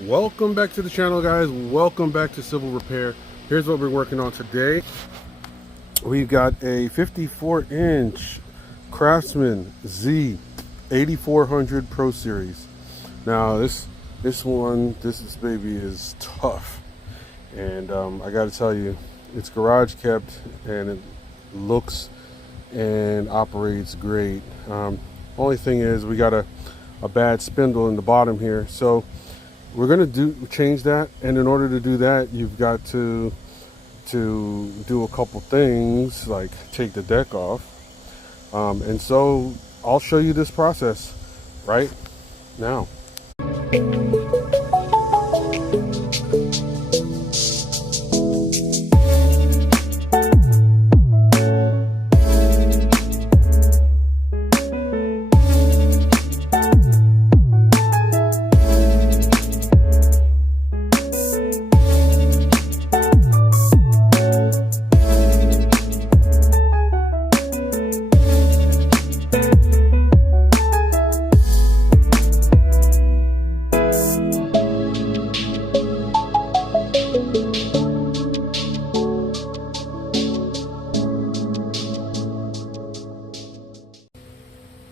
Welcome back to the channel, guys. Welcome back to Civil Repair. Here's what we're working on today. We've got a 54-inch Craftsman Z8400 Pro Series. Now this baby is tough, and I got to tell you, it's garage kept and it looks and operates great. Only thing is we got a bad spindle in the bottom here, so we're gonna change that. And in order to do that, you've got to do a couple things, like take the deck off, and so I'll show you this process right now.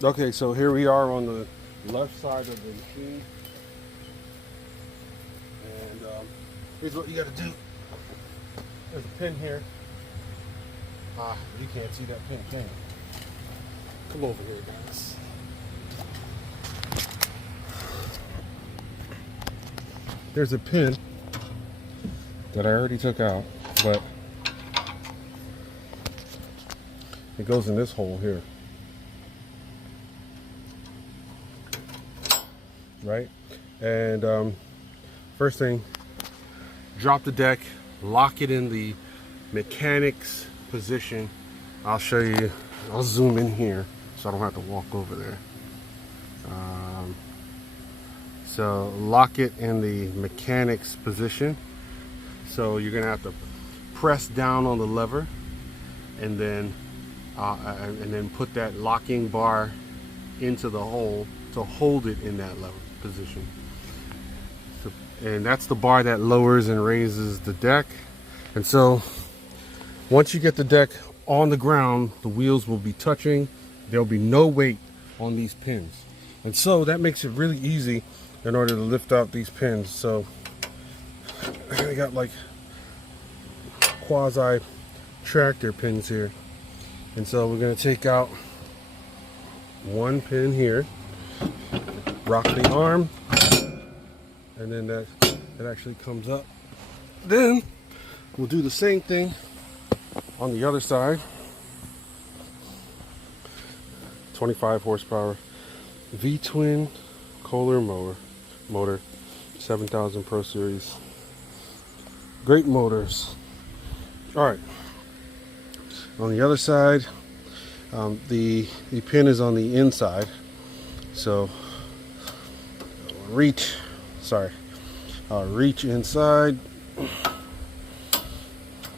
Okay, so here we are on the left side of the machine, and here's what you got to do. There's a pin here. You can't see that pin, can you? Come over here, guys. There's a pin that I already took out, but it goes in this hole here. Right, and first thing, drop the deck, lock it in the mechanics position. I'll show you. I'll zoom in here so I don't have to walk over there. So lock it in the mechanics position. So you're gonna have to press down on the lever, and then put that locking bar into the hole to hold it in that lever position. So, and that's the bar that lowers and raises the deck. And so once you get the deck on the ground, the wheels will be touching. There'll be no weight on these pins, and so that makes it really easy in order to lift out these pins. So I got like quasi tractor pins here, and so we're going to take out one pin here, rock the arm, and then that actually comes up. Then we'll do the same thing on the other side. 25 horsepower V-twin Kohler motor, 7000 Pro Series. Great motors. All right, on the other side, the pin is on the inside, so reach inside,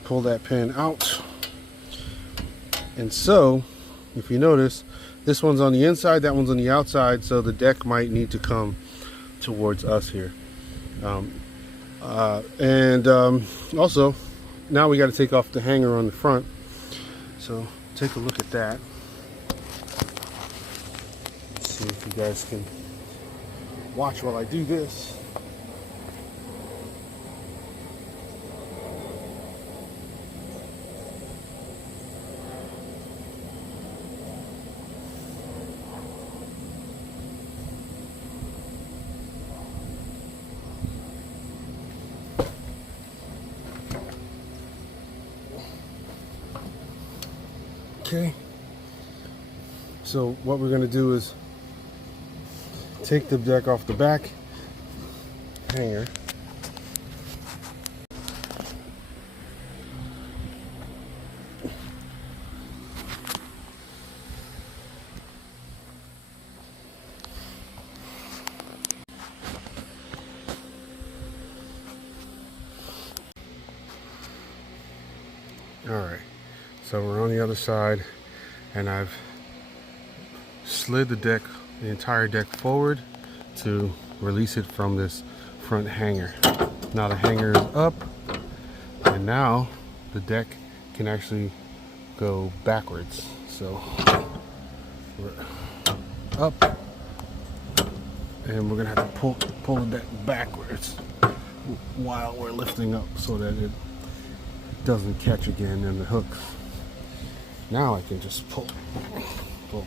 pull that pin out. And so if you notice, this one's on the inside, that one's on the outside, so the deck might need to come towards us here. Also, now we got to take off the hanger on the front, so take a look at that. Let's see if you guys can watch while I do this. Okay, so what we're going to do is take the deck off the back hanger. All right, so we're on the other side, and I've slid the entire deck forward to release it from this front hanger. Now the hanger is up, and now the deck can actually go backwards. So we're up, and we're gonna have to pull the deck backwards while we're lifting up so that it doesn't catch again in the hooks. Now I can just pull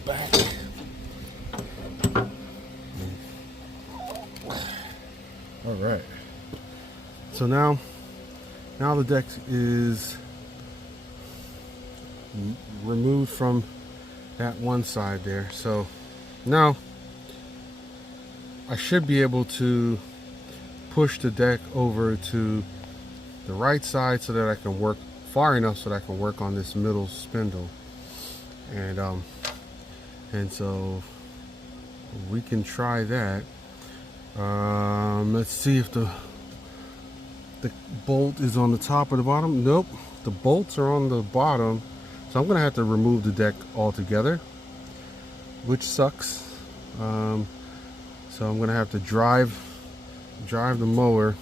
back. All right. So now the deck is removed from that one side there. So now I should be able to push the deck over to the right side so that I can work far enough so that I can work on this middle spindle. And so we can try that. Let's see if the bolt is on the top or the bottom. Nope, the bolts are on the bottom, so I'm gonna have to remove the deck altogether, which sucks. So I'm gonna have to drive the mower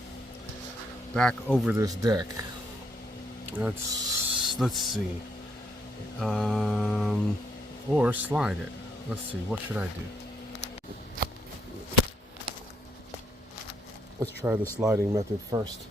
back over this deck. Let's see, or slide it. Let's see, what should I do? Let's try the sliding method first.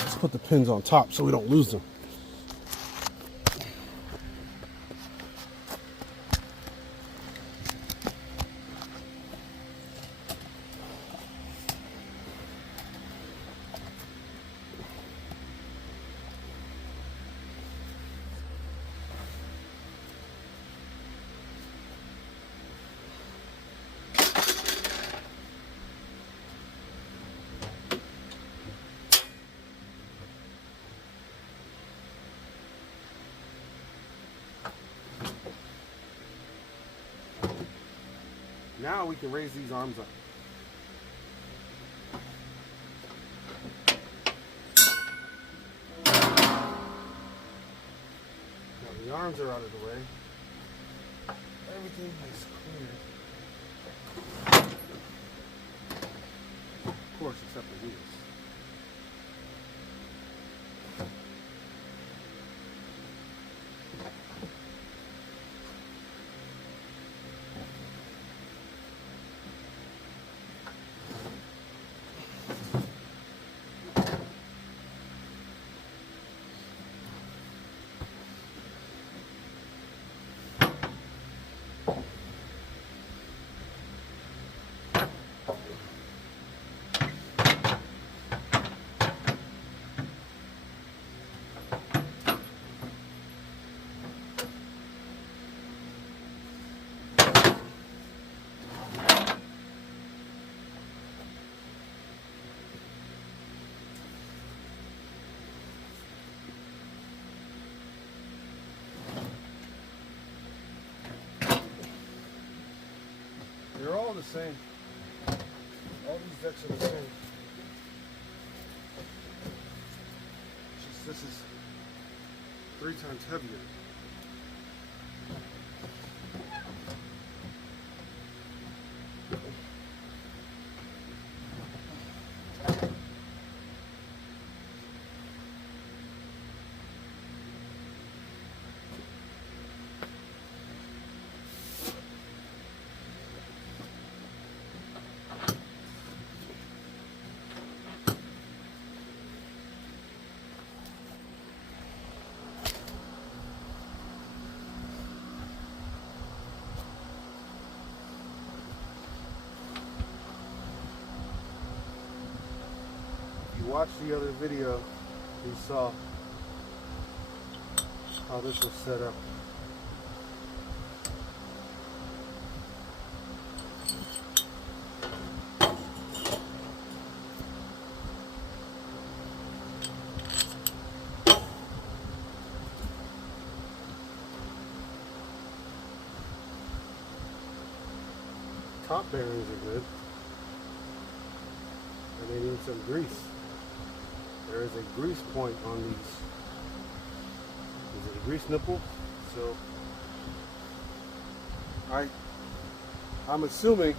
Let's put the pins on top so we don't lose them. Now we can raise these arms up. Now the arms are out of the way. Everything is clear. Of course, except the wheels. They're all the same. All these decks are the same. Just this is 3 times heavier. watched the other video, you saw how this was set up. Top bearings are good, and they need some grease. There is a grease point on these. Is it a grease nipple? So I'm assuming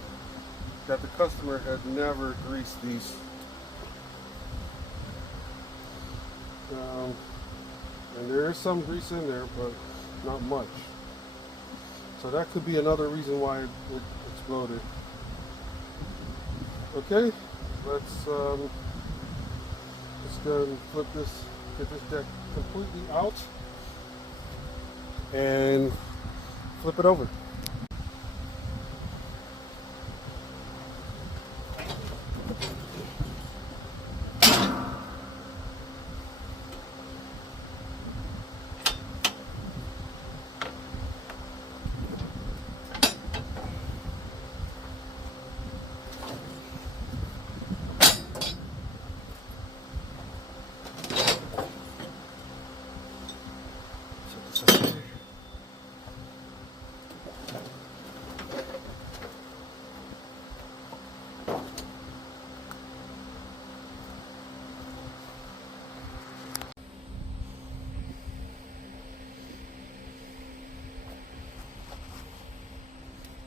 that the customer had never greased these. And there is some grease in there, but not much. So that could be another reason why it exploded. Okay, let's go and flip this, get this deck completely out and flip it over.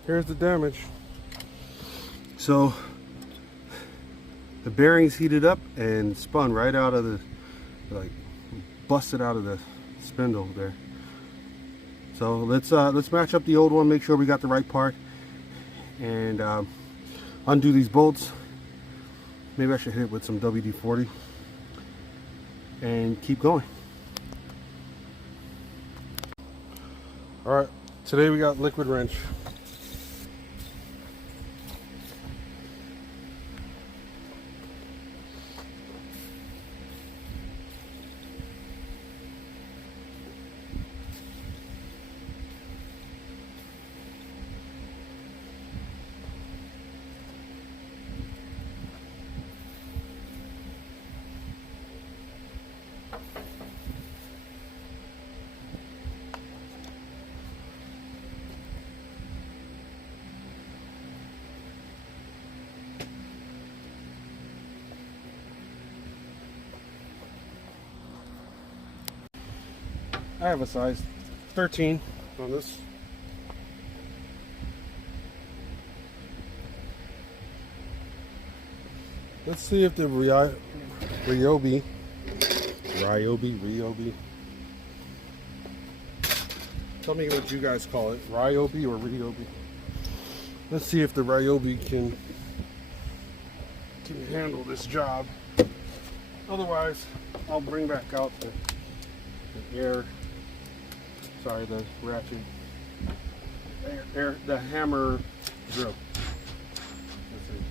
Here's the damage. So the bearings heated up and spun right out of the, like, busted out of the spindle there. So let's match up the old one, make sure we got the right part, and undo these bolts. Maybe I should hit it with some WD-40 and keep going. All right, today we got liquid wrench. I have a size 13 on this. Let's see if the Ryobi. Tell me what you guys call it, Ryobi or Ryobi. Let's see if the Ryobi can handle this job. Otherwise, I'll bring back out the ratchet, the hammer drill. Let's see.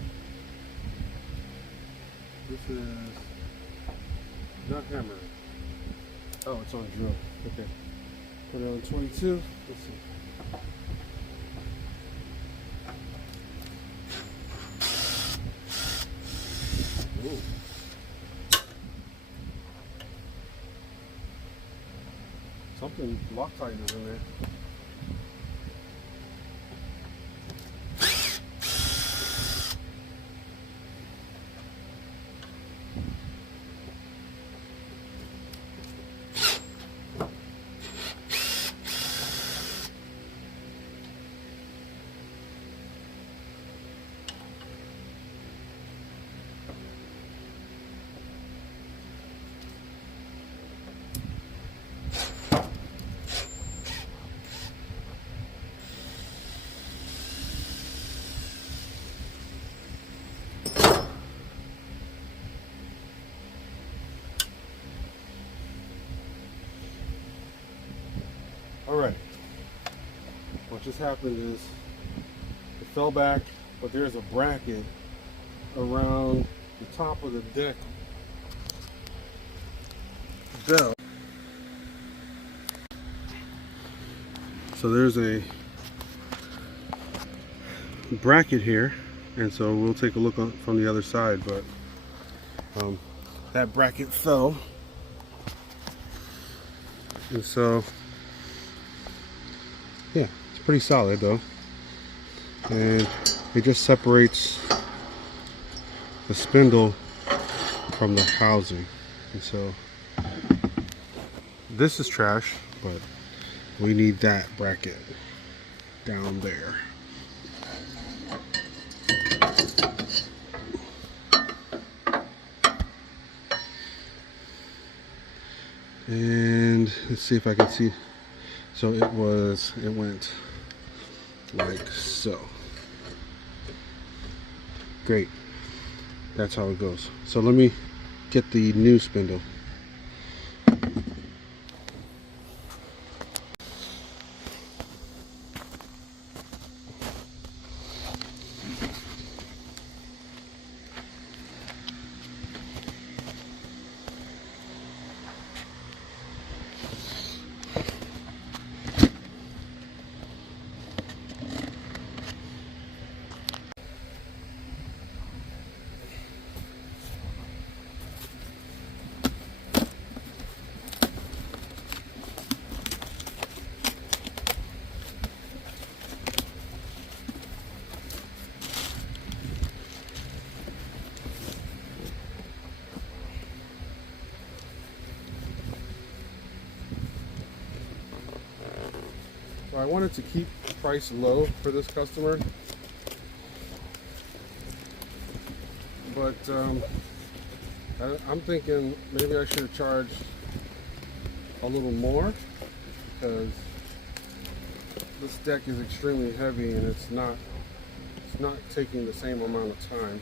This is not hammer. Oh, it's on drill. Okay. Put it on 22. Let's see. Ooh. Something Loctite is in there. Alright, what just happened is it fell back, but there's a bracket around the top of the deck So there's a bracket here, and so we'll take a look from the other side, but that bracket fell, and so yeah, it's pretty solid though, and it just separates the spindle from the housing. And so this is trash, but we need that bracket down there. And let's see if I can see. So it went like so. Great. That's how it goes. So let me get the new spindle. So I wanted to keep the price low for this customer, but I'm thinking maybe I should have charged a little more, because this deck is extremely heavy and it's not taking the same amount of time,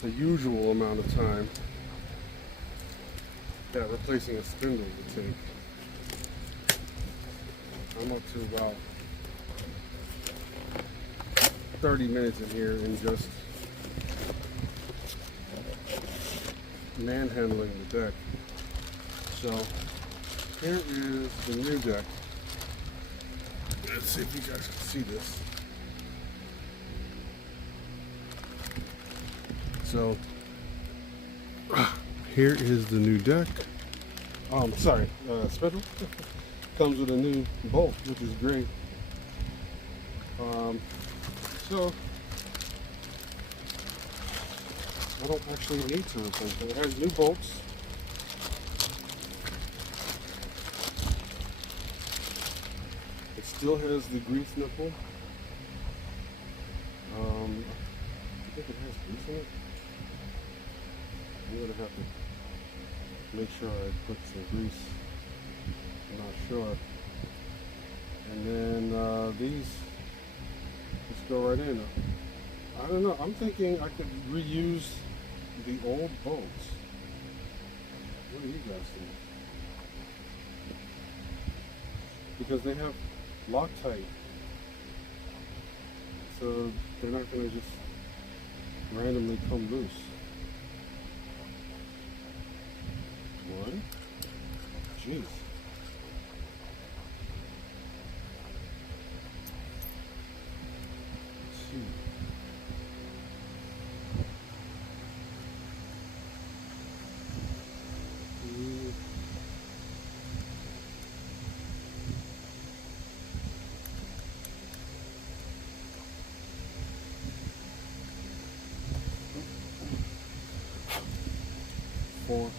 the usual amount of time that replacing a spindle would take. I'm up to about 30 minutes in here and just manhandling the deck. So here is the new deck. Let's see if you guys can see this. So here is the new deck. Sorry, spindle. Comes with a new bolt, which is great. So I don't actually need to replace it. It has new bolts. It still has the grease nipple. I think it has grease in it. I'm gonna have to make sure I put some grease. I'm not sure. And then these just go right in. I don't know. I'm thinking I could reuse the old bolts. What do you guys think? Because they have Loctite, so they're not going to just randomly come loose. One. Jeez. Four.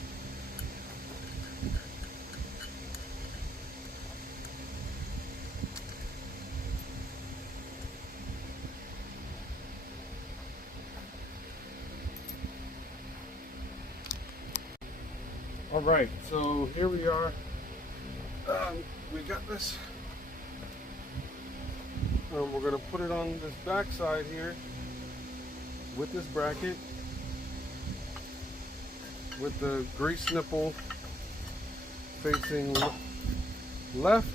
All right, so here we are. We got this. We're gonna put it on this back side here with this bracket, with the grease nipple facing left,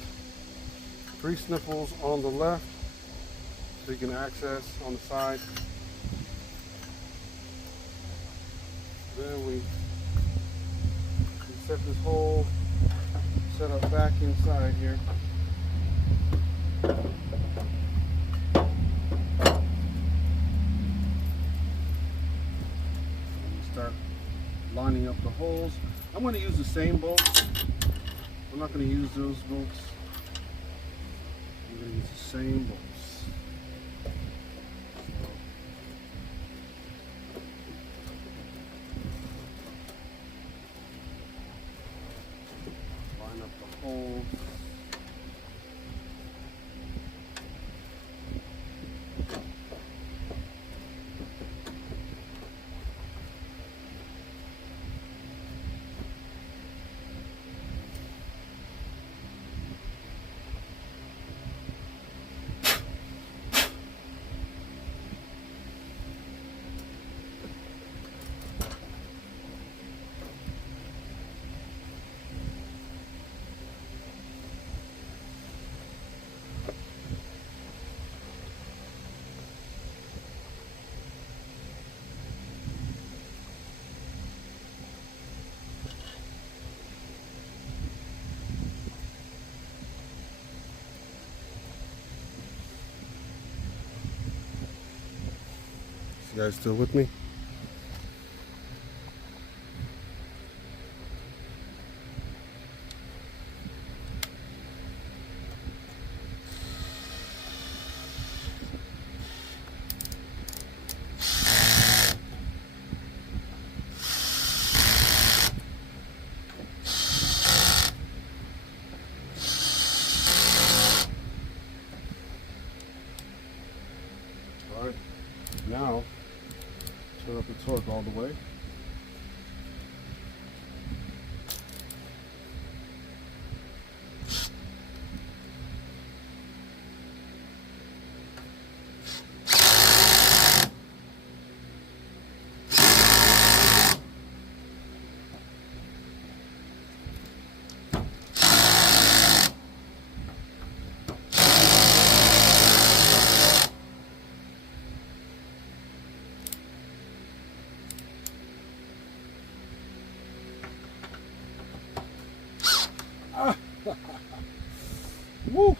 grease nipples on the left, so you can access on the side. Then we set this whole setup back inside here. Start lining up the holes. I'm going to use the same bolts. I'm not going to use those bolts. I'm going to use the same bolts. Line up the holes. You guys still with me? All right, now turn up the torque all the way. Woo!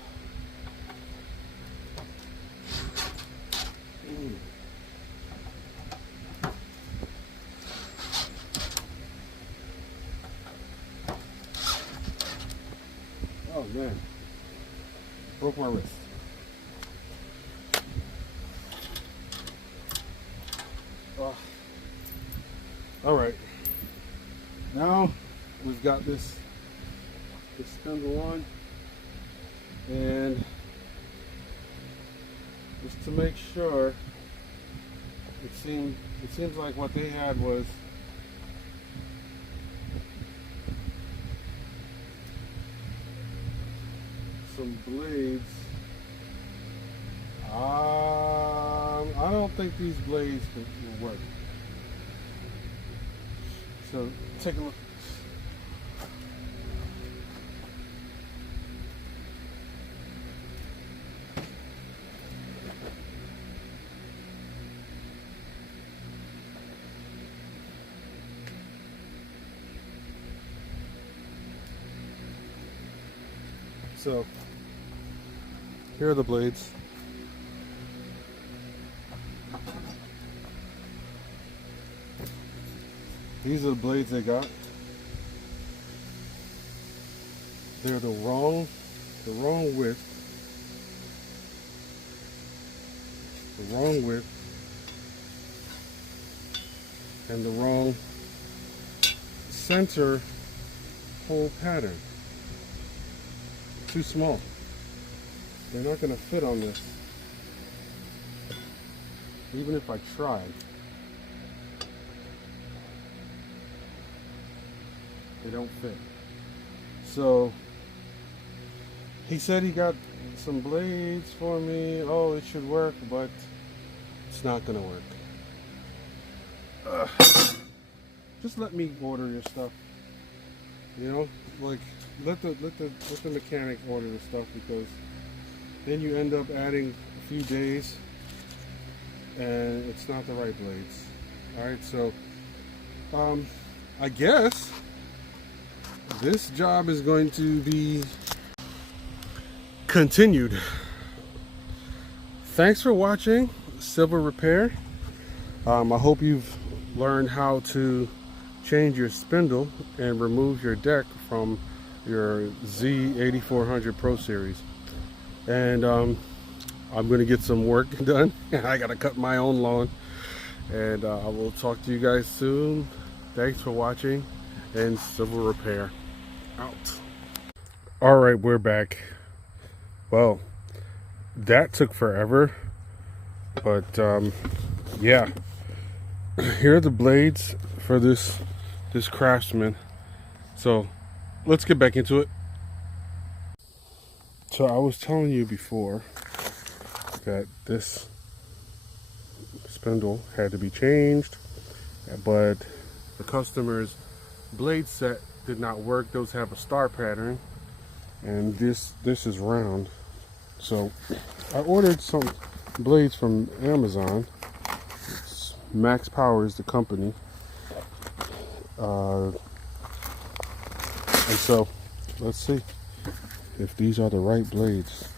Oh man, broke my wrist. Oh. All right, now we've got this spindle on, and just to make sure, it seems like what they had was some blades. I don't think these blades will work. So take a look. So here are the blades. These are the blades they got. They're the wrong width. The wrong width and the wrong center hole pattern. Too small. They're not going to fit on this. Even if I tried. They don't fit. So he said he got some blades for me. Oh, it should work, but it's not going to work. Just let me order your stuff. You know, like let the mechanic order the stuff, because then you end up adding a few days and it's not the right blades. All right, so I guess this job is going to be continued. Thanks for watching Civil Repair. I hope you've learned how to change your spindle and remove your deck from your Z8400 Pro Series. And I'm going to get some work done. I got to cut my own lawn. And I will talk to you guys soon. Thanks for watching, and Civil Repair out. All right, we're back. Well, that took forever, but yeah. Here are the blades for this Craftsman. So let's get back into it. So I was telling you before that this spindle had to be changed, but the customer's blade set did not work. Those have a star pattern, and this is round. So I ordered some blades from Amazon. Max Power is the company, and so let's see if these are the right blades.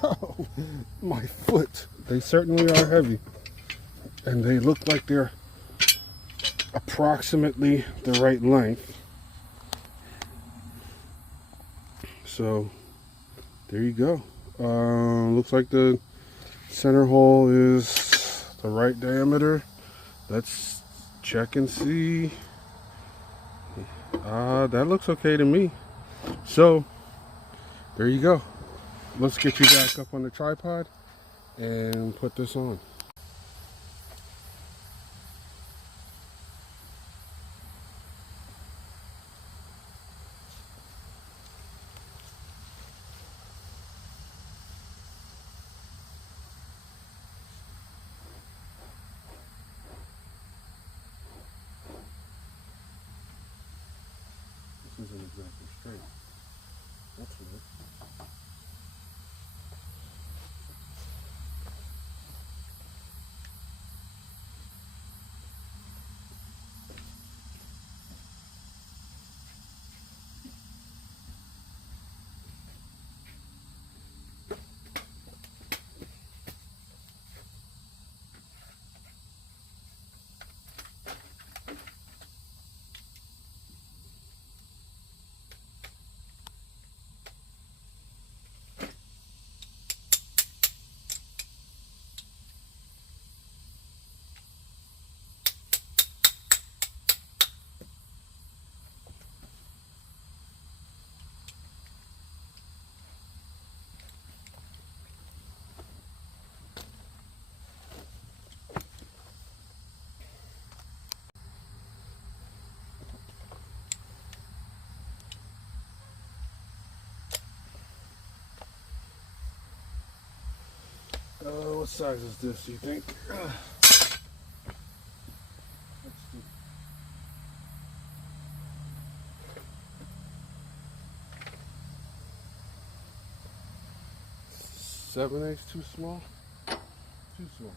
Oh, my foot. They certainly are heavy, and they look like they're approximately the right length. So there you go. Looks like the center hole is the right diameter. Let's check and see. That looks okay to me. So there you go. Let's get you back up on the tripod and put this on. This isn't exactly straight. That's weird. What size is this, do you think? Let's see. 7/8 too small? Too small.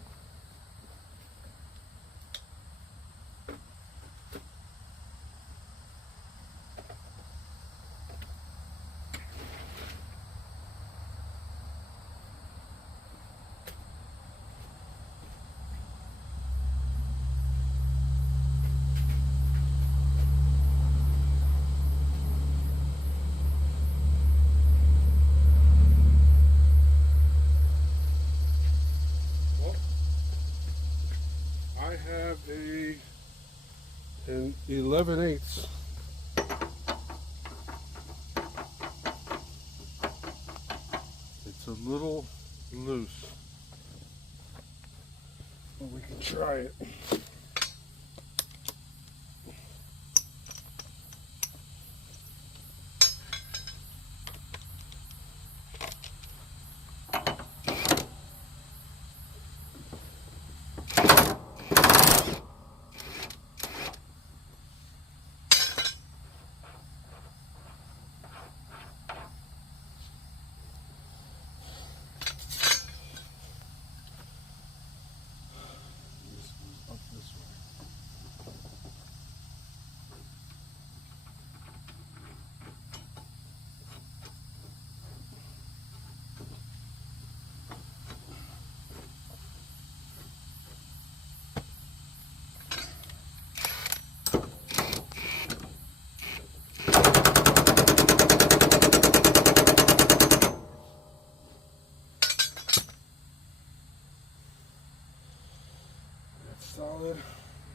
I have an 11/8. It's a little loose, but we can try it.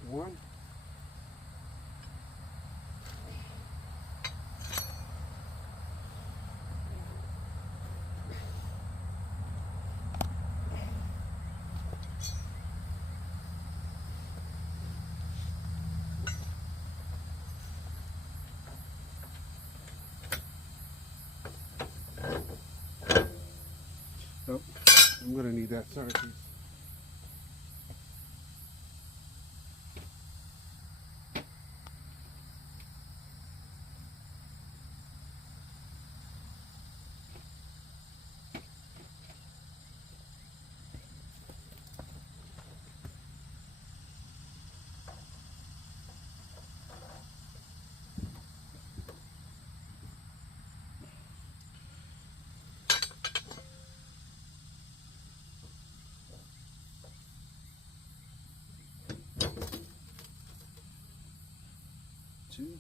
one. Oh, I'm gonna need that. Sorry, please. Two.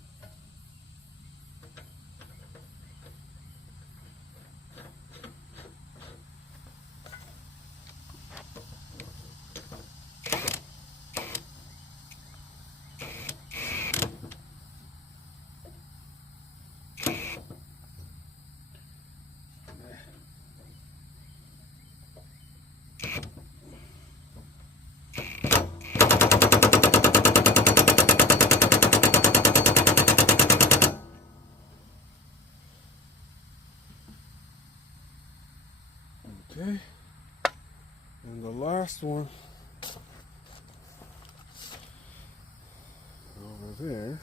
Okay, and the last one over there.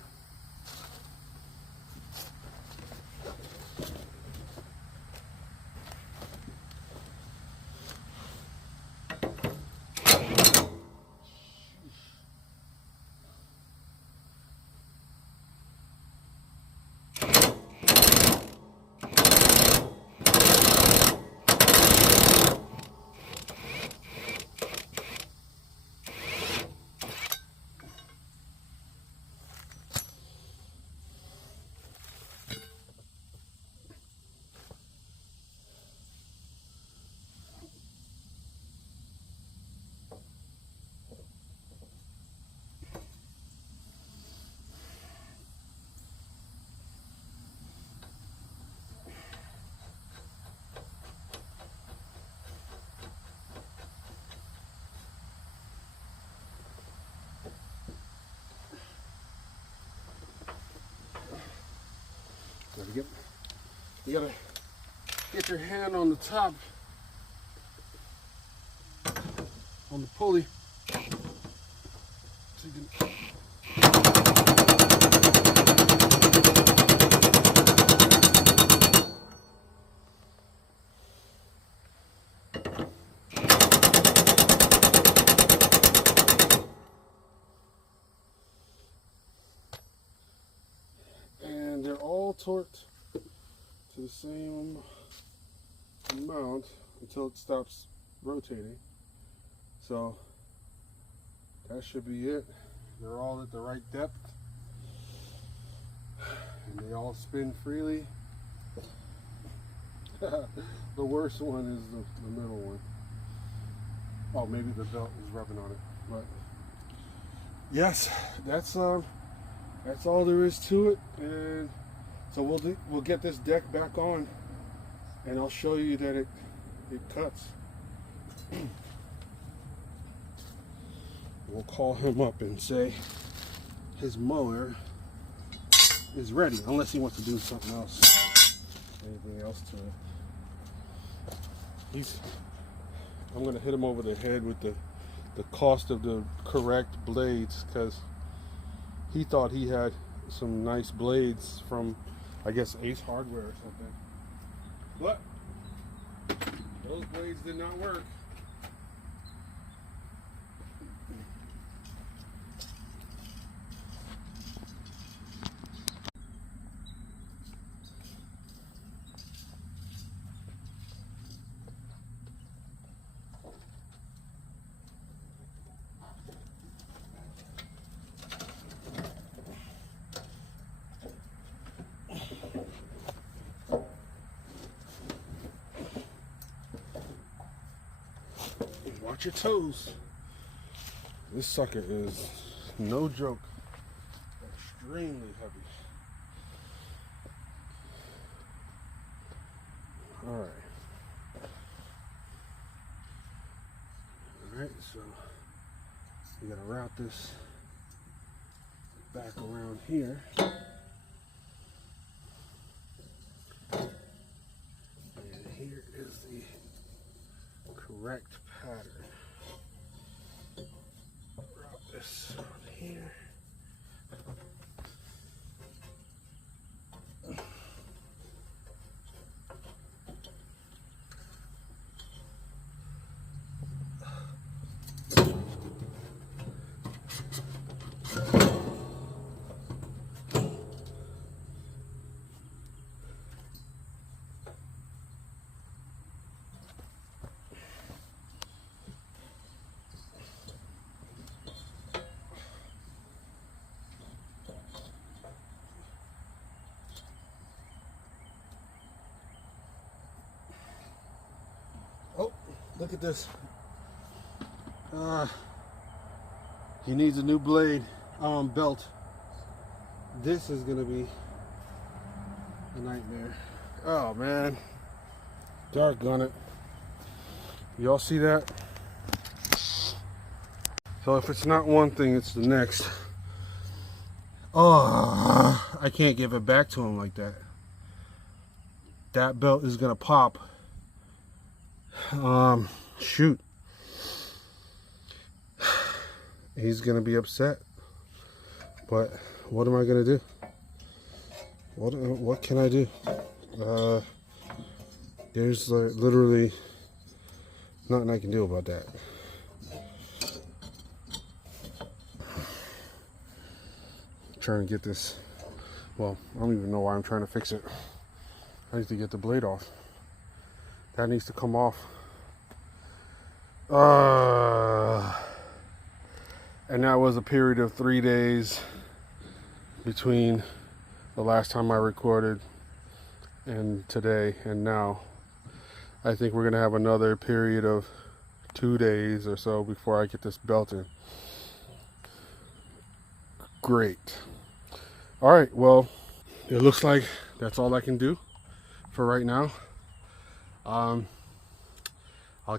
You gotta get your hand on the top, on the pulley, so you can. And they're all torqued to the same amount until it stops rotating. So that should be it. They're all at the right depth and they all spin freely. The worst one is the middle one. Oh, maybe the belt is rubbing on it, but yes, that's all there is to it. And so we'll get this deck back on, and I'll show you that it cuts. We'll call him up and say his mower is ready, unless he wants to do something else, anything else to it. I'm gonna hit him over the head with the cost of the correct blades, because he thought he had some nice blades from, I guess, Ace Hardware or something, but those blades did not work. Watch your toes. This sucker is No joke. Extremely heavy. Alright. Alright, so we gotta route this back around here. And here is the correct pattern. Route this on here. Oh, look at this. He needs a new blade belt. This is gonna be a nightmare. Oh man, doggone it. Y'all see that? So if it's not one thing, it's the next. Oh, I can't give it back to him like that. That belt is gonna pop. Shoot. He's gonna be upset. But what am I gonna do? What can I do? There's literally nothing I can do about that. Trying to get this. Well, I don't even know why I'm trying to fix it. I need to get the blade off. That needs to come off. And that was a period of 3 days between the last time I recorded and today and now. I think we're gonna have another period of 2 days or so before I get this belt in. Great. All right, well, it looks like that's all I can do for right now. I'll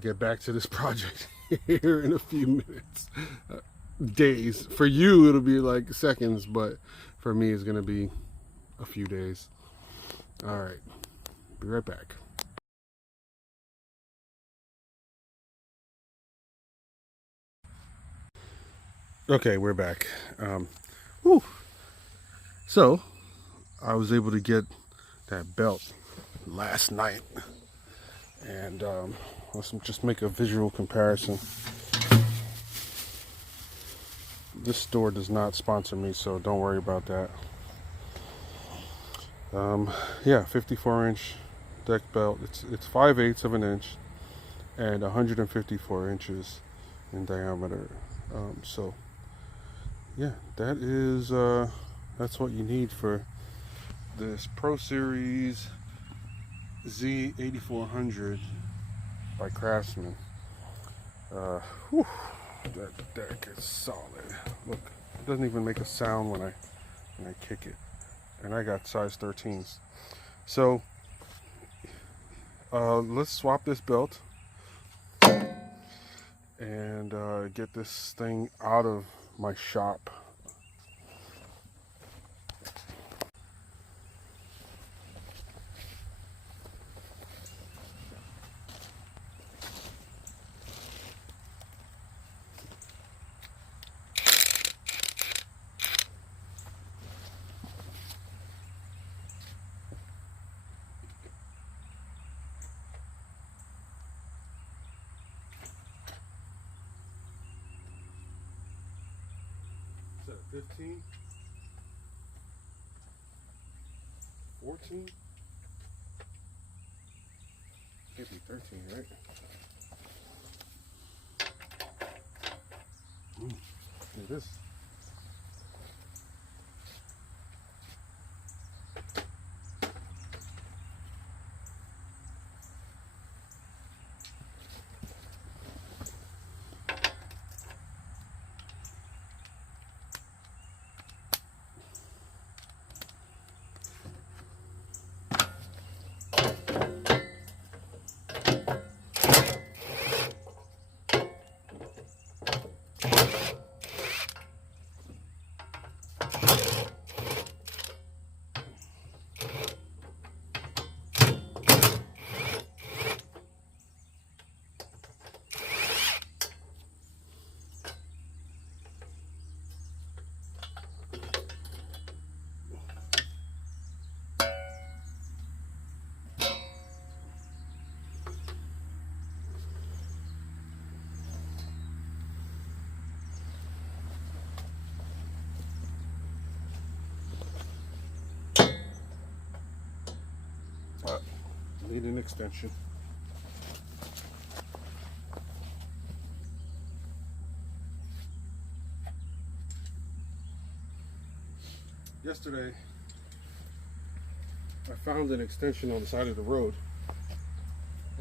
get back to this project here in a few minutes. Days. For you, it'll be like seconds, but for me, it's gonna be a few days. All right, be right back. Okay, we're back. So I was able to get that belt last night, and let's just make a visual comparison. This store does not sponsor me, so don't worry about that. Yeah, 54-inch deck belt. It's 5/8 of an inch and 154 inches in diameter. So yeah, that's what you need for this Pro Series Z8400 by Craftsman. That deck is solid. Look, it doesn't even make a sound when I kick it. And I got size 13s. So let's swap this belt and get this thing out of my shop. Is that 15? 14? Can't be 13, right? Look at this. need an extension. Yesterday, I found an extension on the side of the road,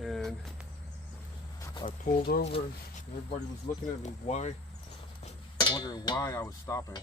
and I pulled over, and everybody was looking at me, wondering why I was stopping.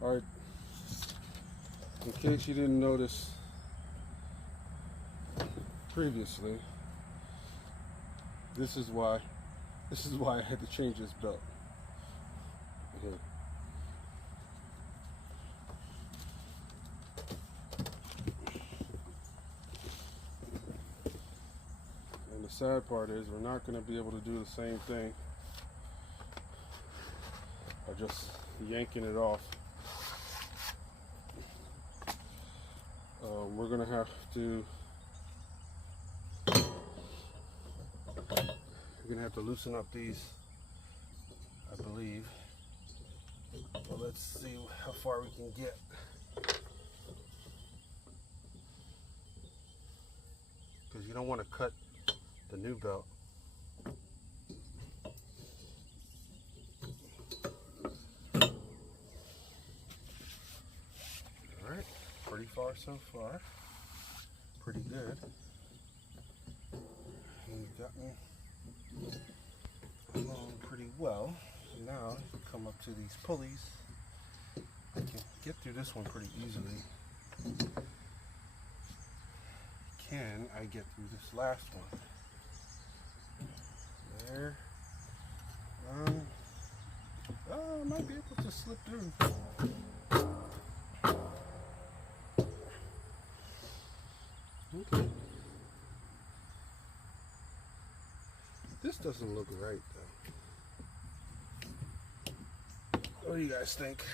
Alright, in case you didn't notice previously, this is why I had to change this belt. Here. And the sad part is we're not going to be able to do the same thing by just yanking it off. We're going to have to loosen up these, I believe. Well, let's see how far we can get. Because you don't want to cut the new belt. Alright, pretty far so far. Pretty good. We've gotten along pretty well. Now, come up to these pulleys. I can get through this one pretty easily. Can I get through this last one? There. I might be able to slip through. Okay. This doesn't look right though. What do you guys think?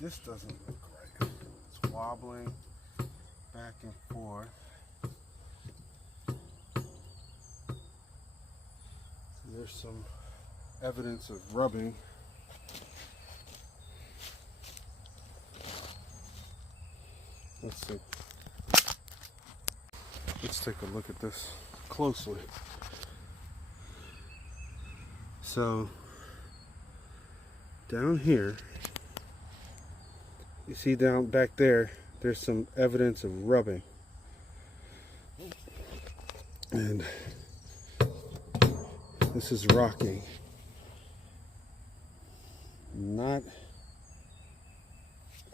This doesn't look right. It's wobbling back and forth. There's some evidence of rubbing. Let's see. Let's take a look at this closely. So, down here, you see down back there, there's some evidence of rubbing. And this is rocking.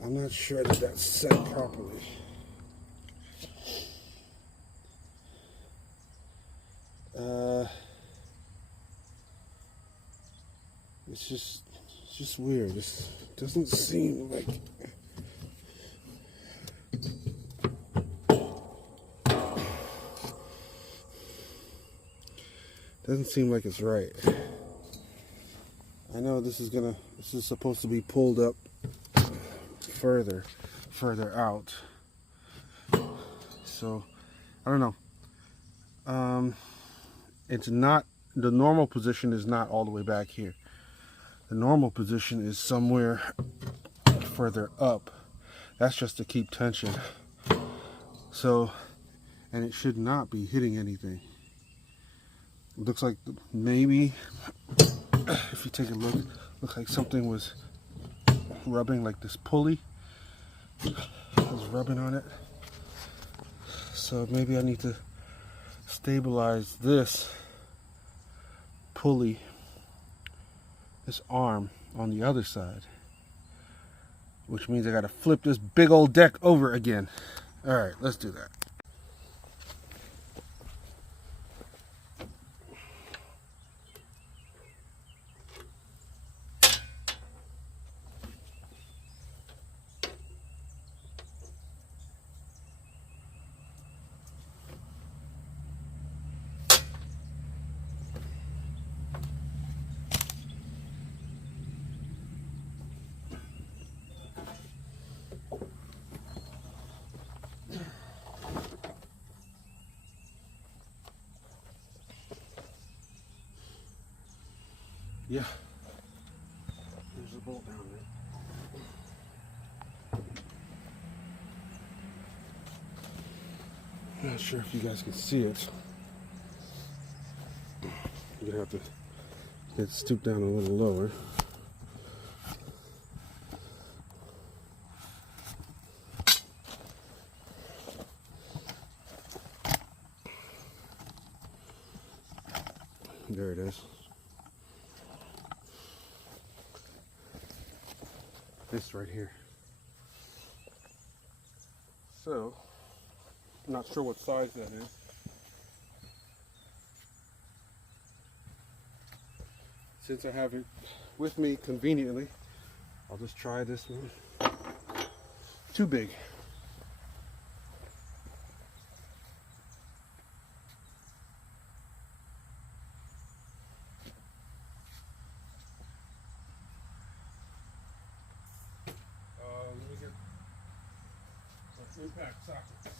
I'm not sure that that's set properly. It's just weird. This doesn't seem like it's right. I know this is supposed to be pulled up further out. So I don't know. It's not, the normal position is not all the way back here. The normal position is somewhere further up. That's just to keep tension. So, and it should not be hitting anything. It looks like maybe if you take a look, looks like something was rubbing, like this pulley was rubbing on it. So maybe I need to stabilize this pulley, this arm on the other side, which means I gotta flip this big old deck over again. All right, let's do that. Yeah, there's a bolt down there. Not sure if you guys can see it. You're gonna have to stoop down a little lower. There it is. This right here. So, I'm not sure what size that is. Since I have it with me conveniently, I'll just try this one. Too big. Let me get some impact sockets.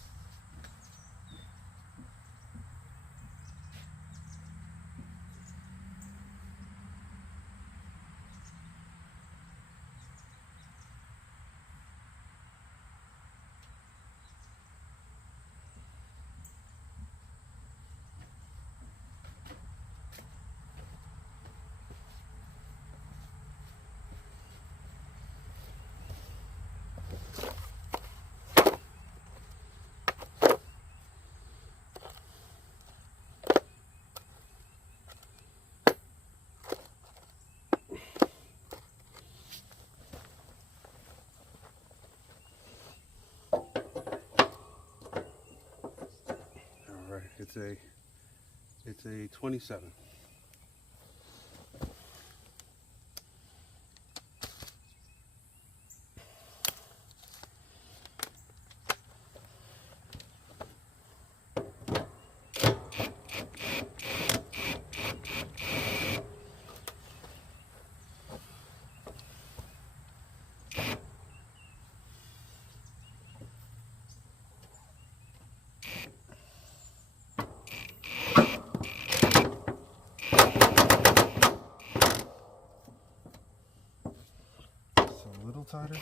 It's a 27. A little tighter.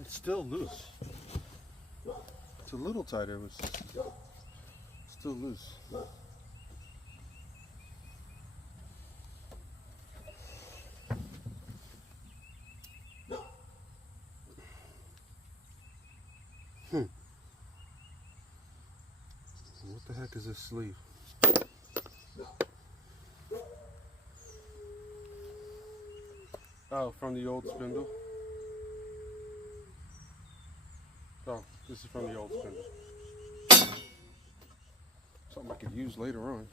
It's still loose. It's a little tighter, but it's still loose. What the heck is this sleeve? Oh, from the old spindle. Oh, this is from the old spindle. Something I could use later on.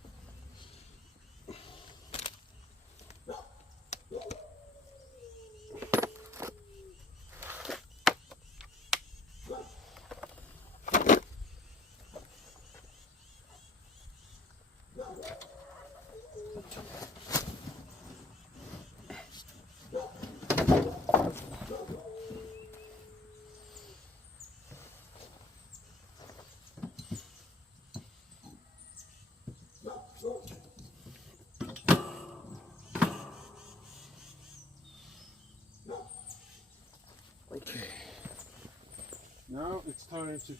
it's time to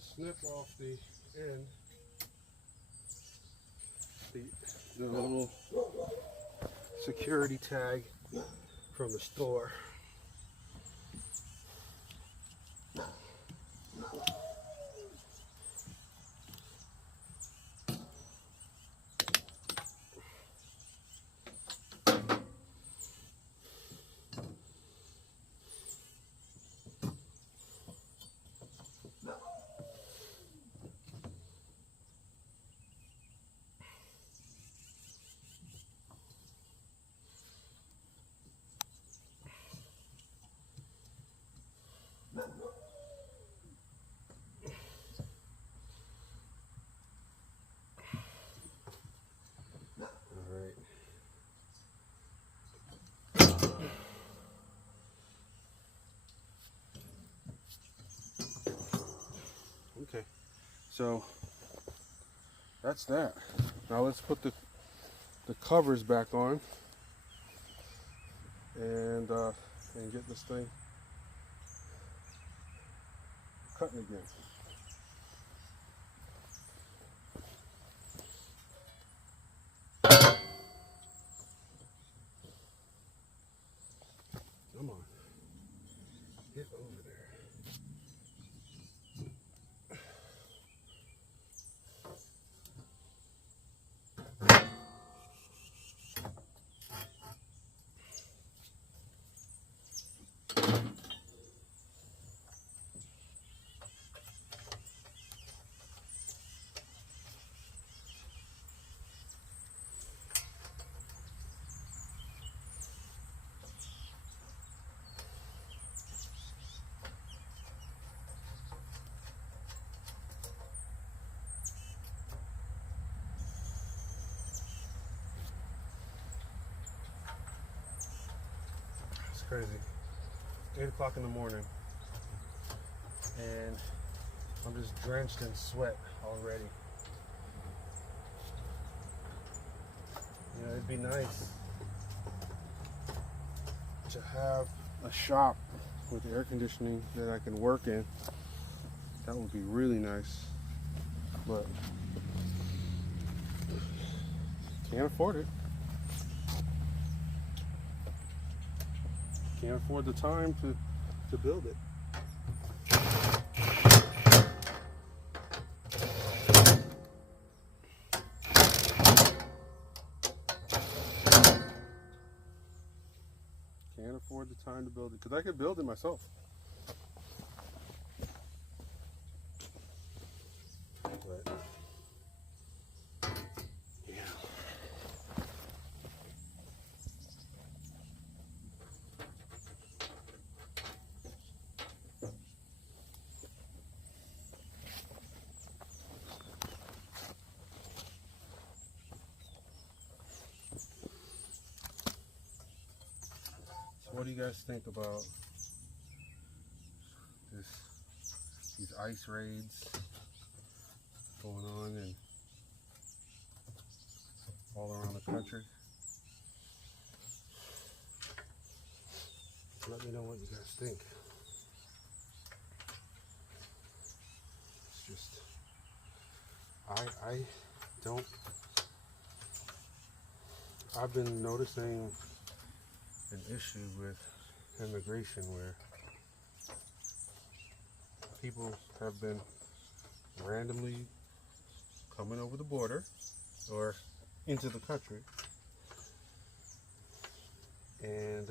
snip off the end, the little security tag from the store. Okay, so that's that. Now let's put the covers back on and get this thing cutting again. Come on, get over there. Crazy. 8 o'clock in the morning and I'm just drenched in sweat already. You know, it'd be nice to have a shop with air conditioning that I can work in. That would be really nice, but can't afford it. Can't afford the time to build it. Can't afford the time to build it, because I could build it myself. But yeah. What do you guys think about these ice raids going on and all around the country? Let me know what you guys think. It's just, I've been noticing an issue with immigration where people have been randomly coming over the border or into the country and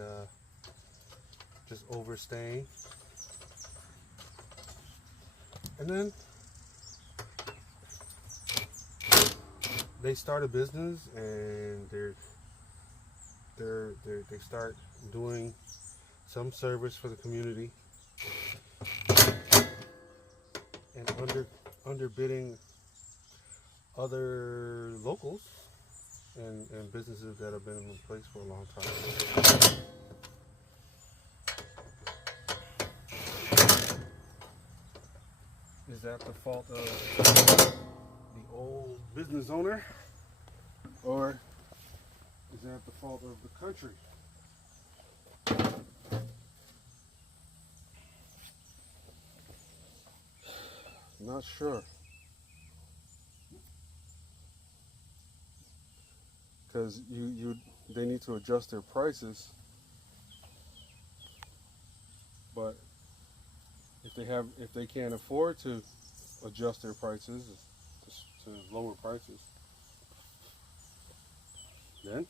just overstaying, and then they start a business and they start doing some service for the community and underbidding other locals and businesses that have been in place for a long time. Is that the fault of the old business owner, or is that the fault of the country? Not sure. Because they need to adjust their prices, but if they can't afford to adjust their prices to lower prices, then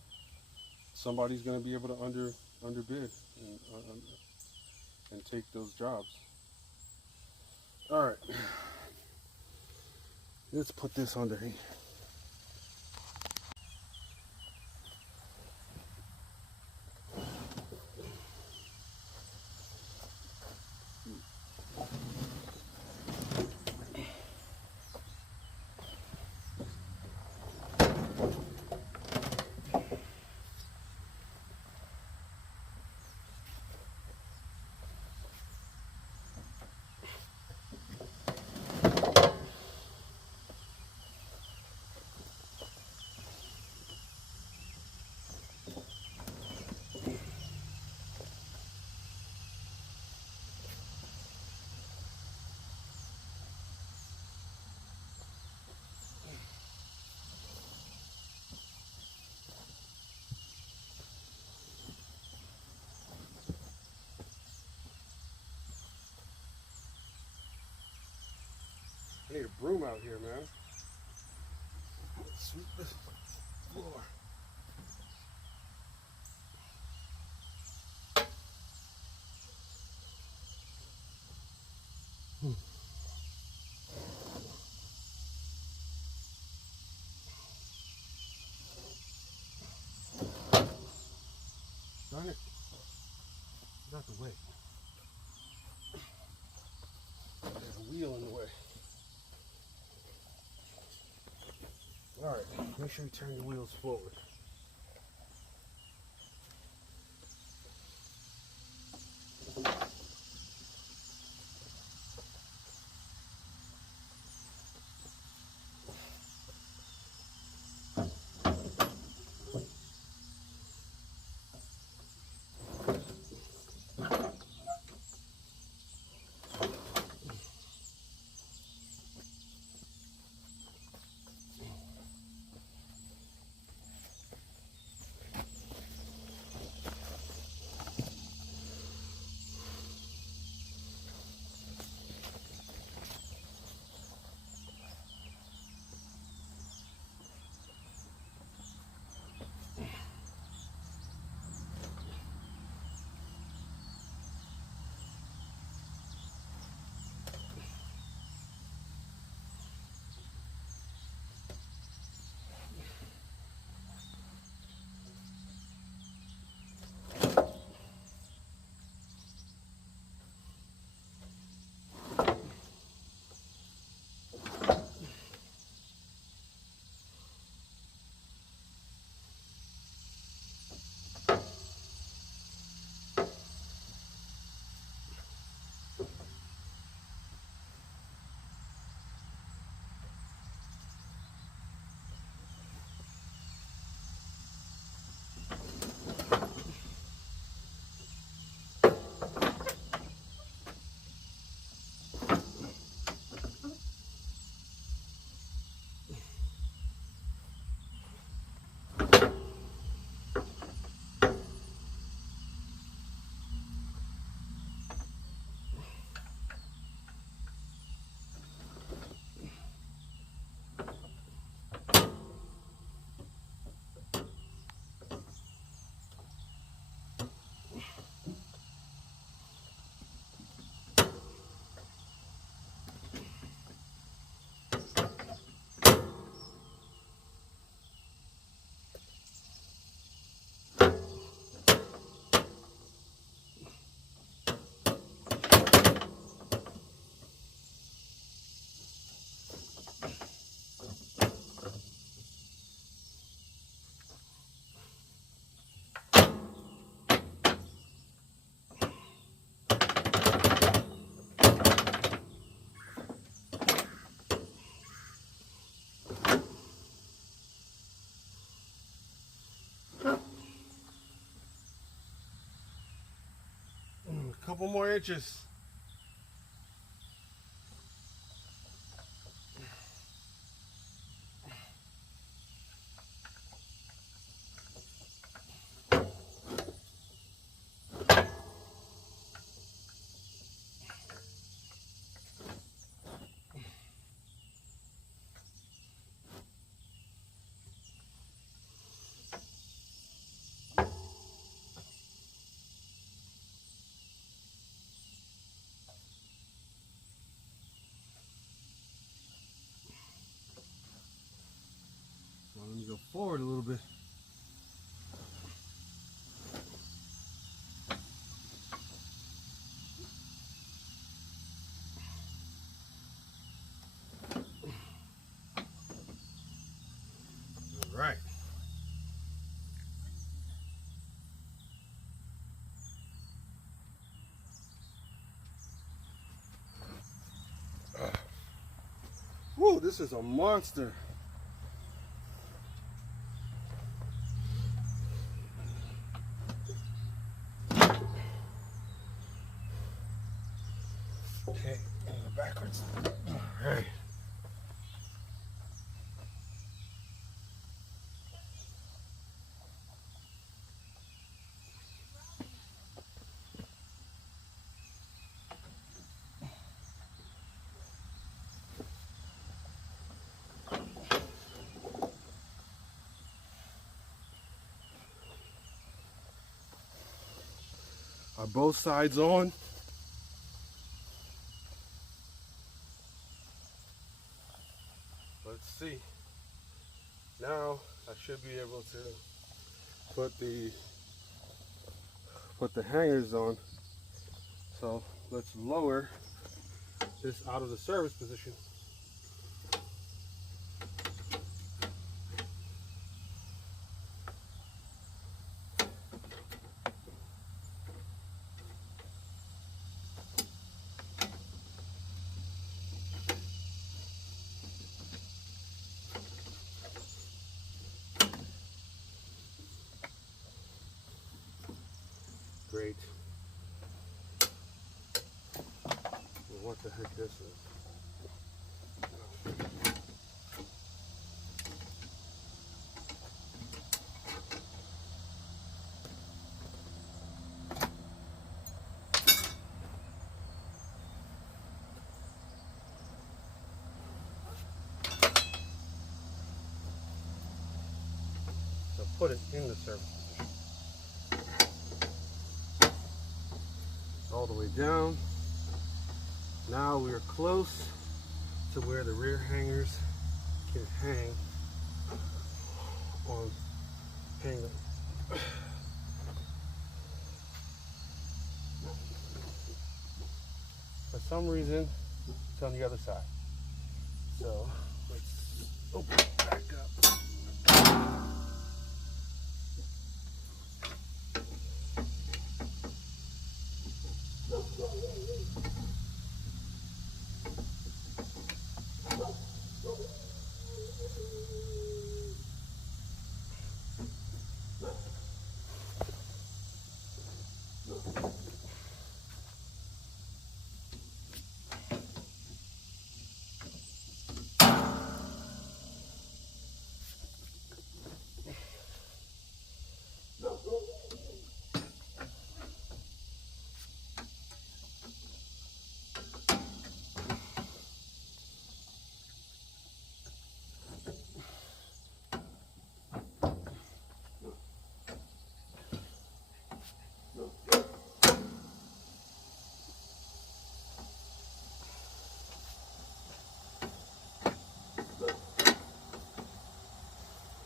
somebody's going to be able to underbid and take those jobs. All right, let's put this under here. I need a broom out here, man. Sweep this floor. Darn it. Get out the way. There's a wheel in the way. Alright, make sure you turn your wheels forward. Couple more inches. Let me go forward a little bit. All right. Whoa, this is a monster. Okay, backwards. All right. Are both sides on? Let's see. Now I should be able to put the hangers on. So let's lower this out of the service position. Great. Well, what the heck this is? So put it in the service position. All the way down. Now we are close to where the rear hangers can hang on hanger. For some reason, it's on the other side. So let's open it back up.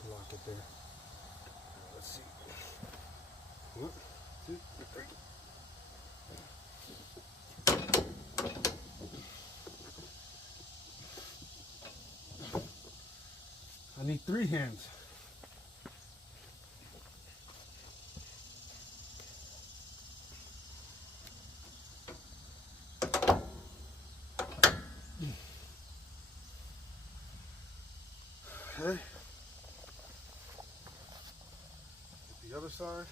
Lock it there. Let's see. 1, 2, 3. I need 3 hands. Okay. The other side.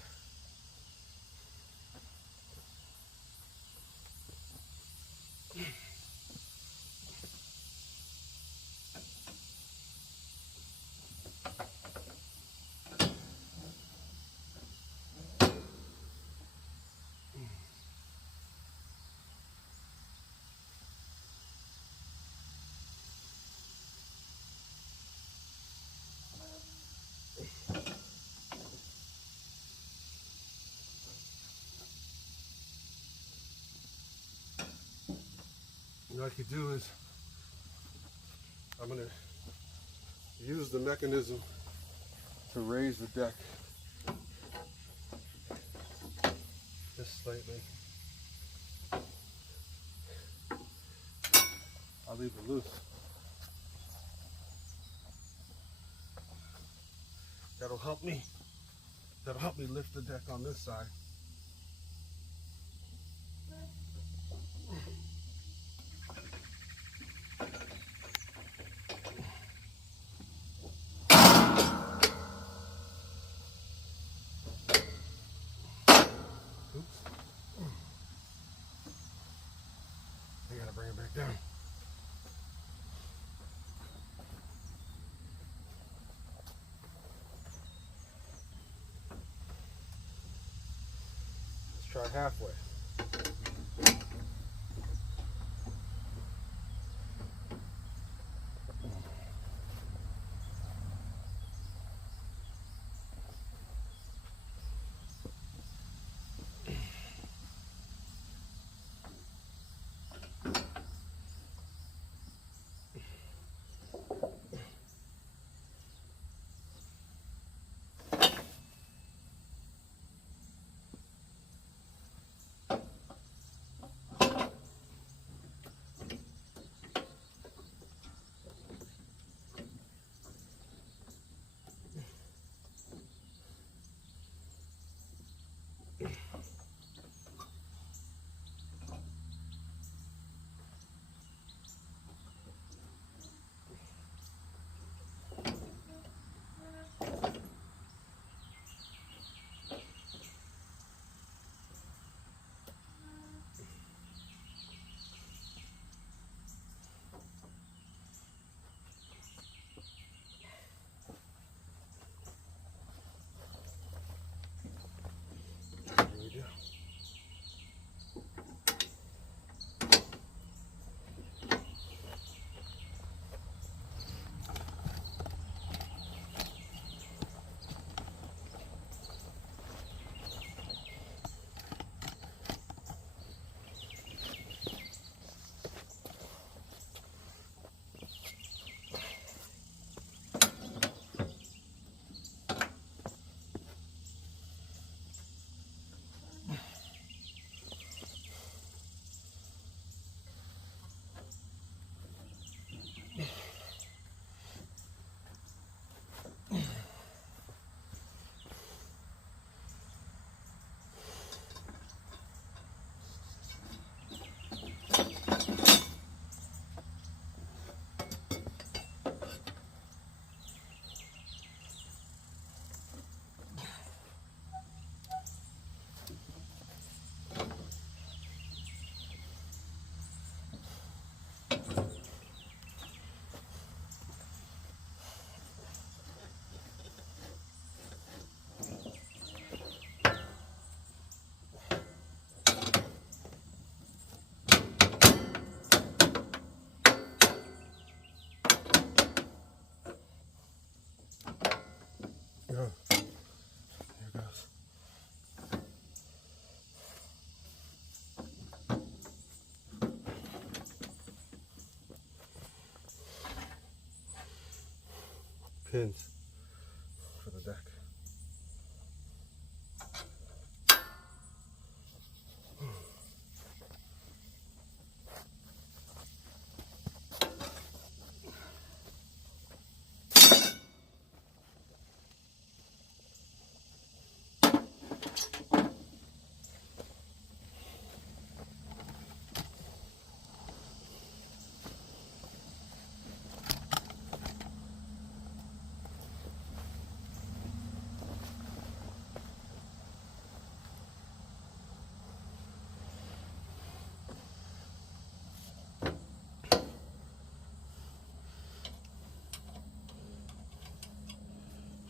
What I could do is I'm going to use the mechanism to raise the deck just slightly. I'll leave it loose. That'll help me lift the deck on this side. Oops. I gotta bring it back down. Let's try halfway. Here goes. Pins for the deck.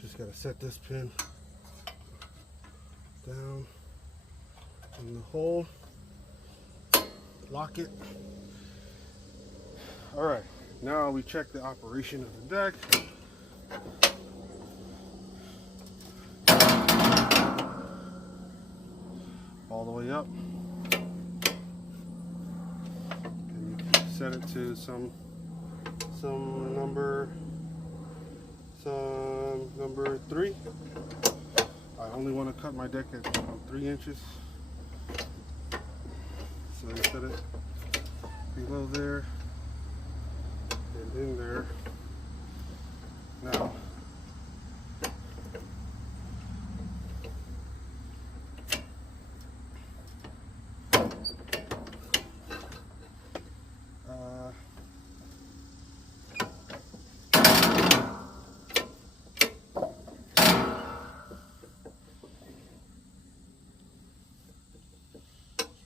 Just gotta set this pin down in the hole, lock it. All right, now we check the operation of the deck. All the way up. And you set it to some number, number 3. I only want to cut my deck at 3 inches. So you set it below there and in there. Now,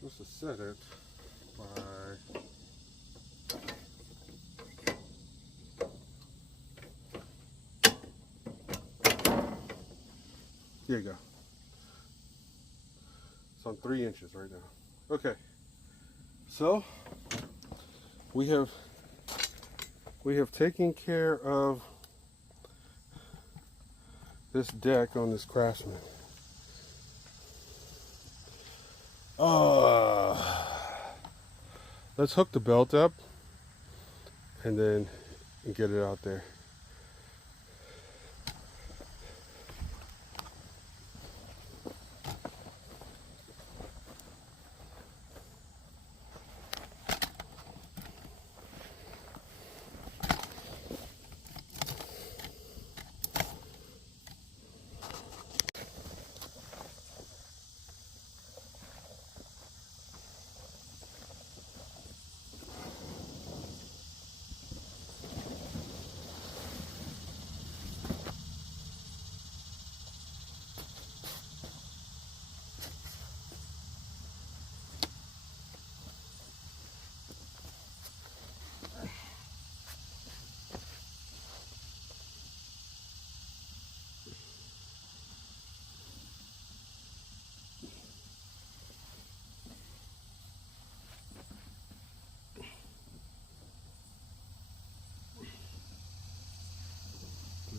supposed to set it by here you go. It's on 3 inches right now. Okay, so we have taken care of this deck on this Craftsman. Let's hook the belt up and then get it out there.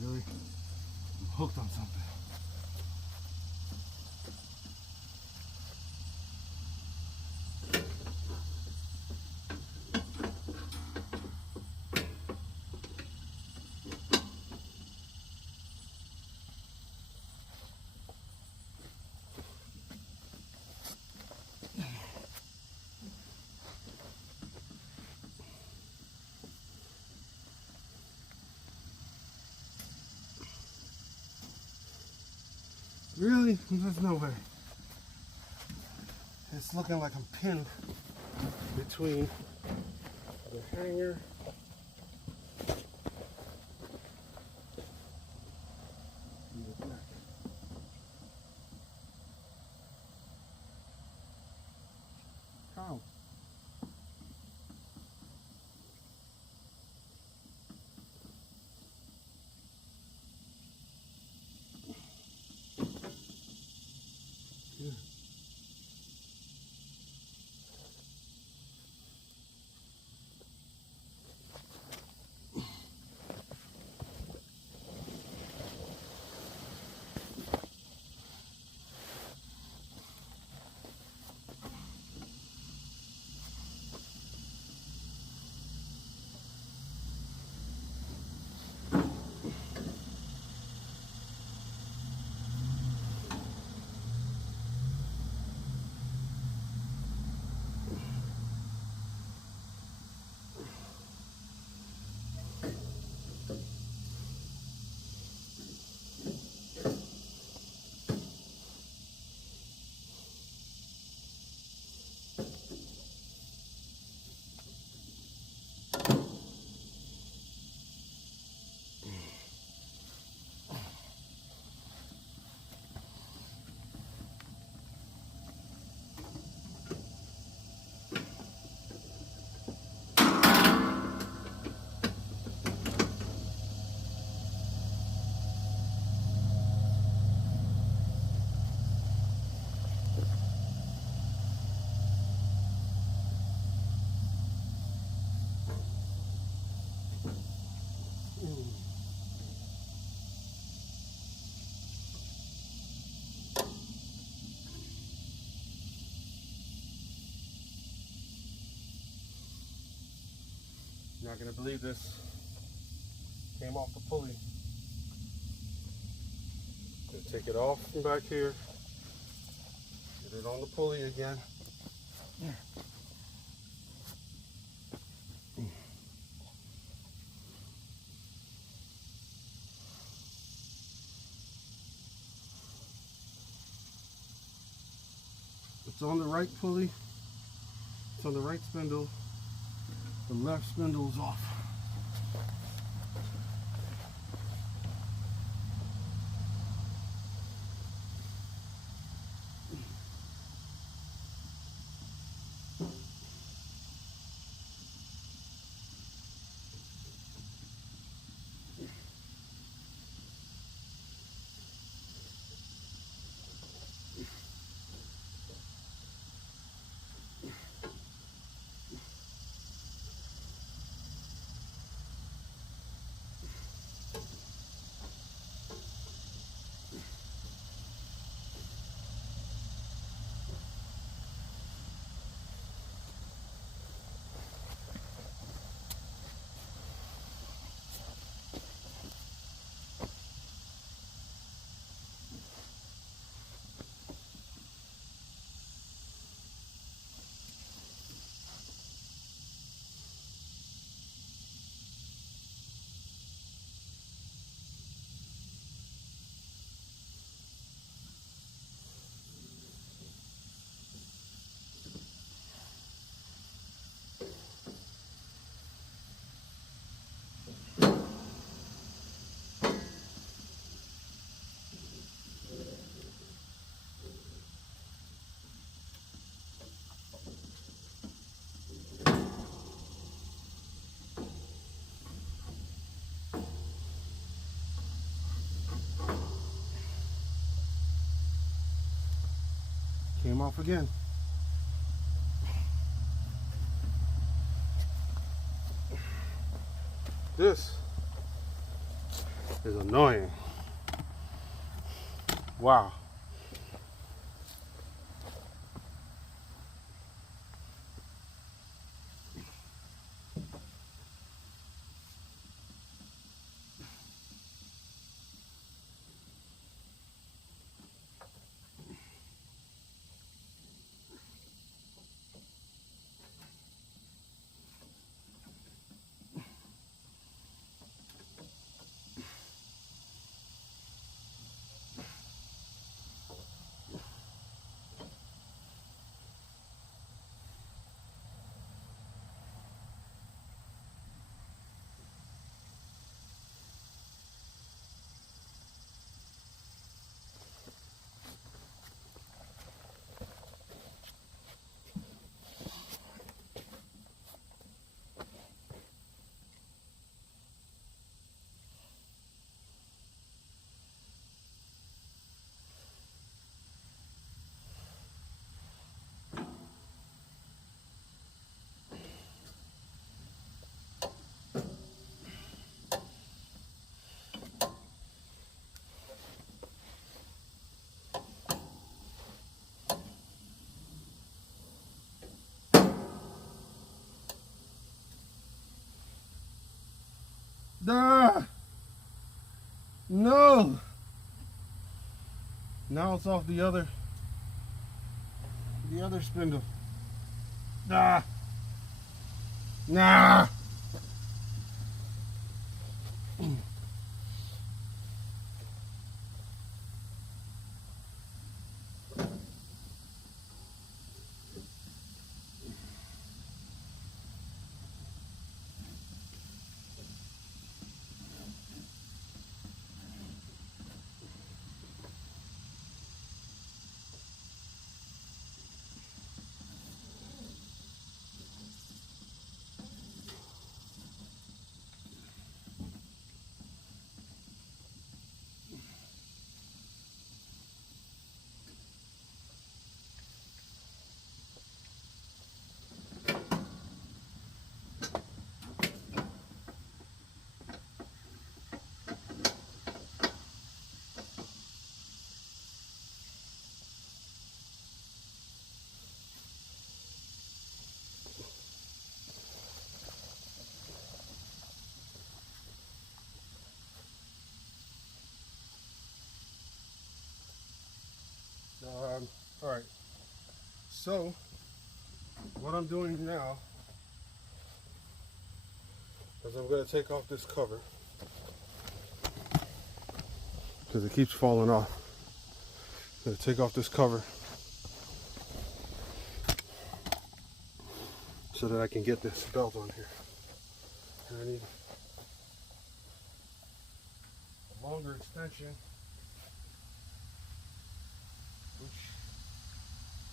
Really? I'm hooked on something. Really? There's no way. It's looking like I'm pinned between the hanger and the deck. How? Yeah. You're not going to believe this. Came off the pulley. And take it off from back here. Get it on the pulley again. It's on the right pulley. It's on the right spindle. The left spindle is off. Came off again. This is annoying. Wow. Ah, no. Now it's off the other spindle. Ah. Nah. All right, so what I'm doing now is I'm going to take off this cover because it keeps falling off. I'm going to take off this cover so that I can get this belt on here. And I need a longer extension, which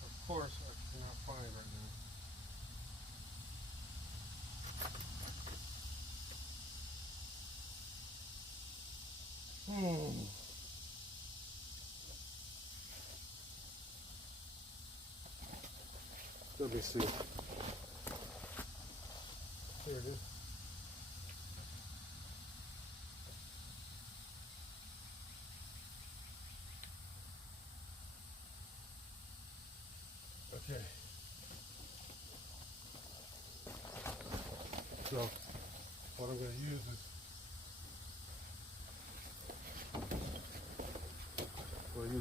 of course I cannot find right now. Let me see. Here it is. Okay. So what I'm going to use is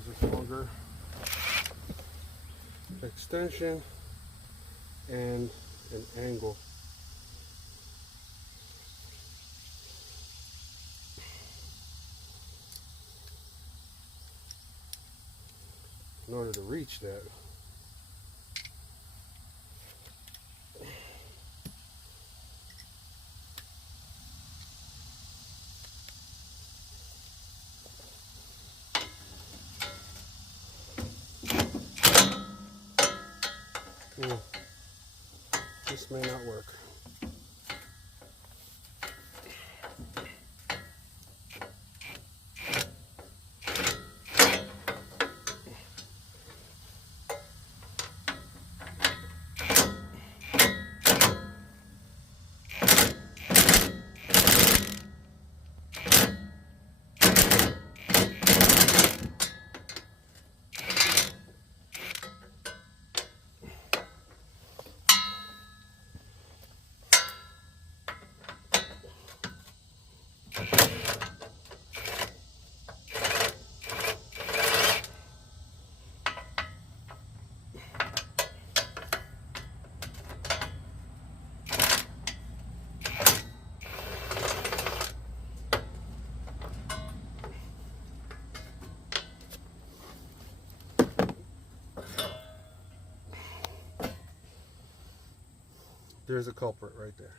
this longer extension and an angle. In order to reach that. This may not work. There's a culprit right there.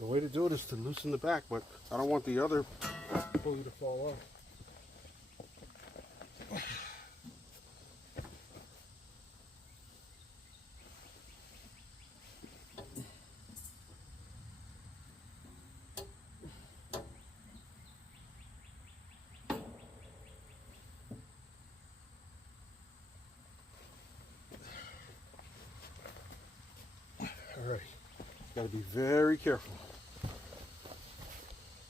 The way to do it is to loosen the back, but I don't want the other pulley to fall off. All right, got to be very careful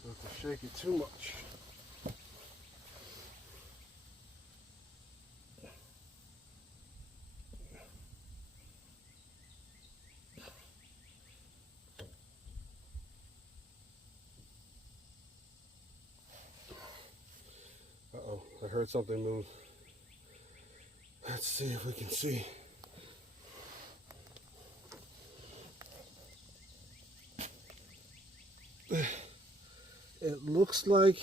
not to shake it too much. Uh-oh, I heard something move. Let's see if we can see. It looks like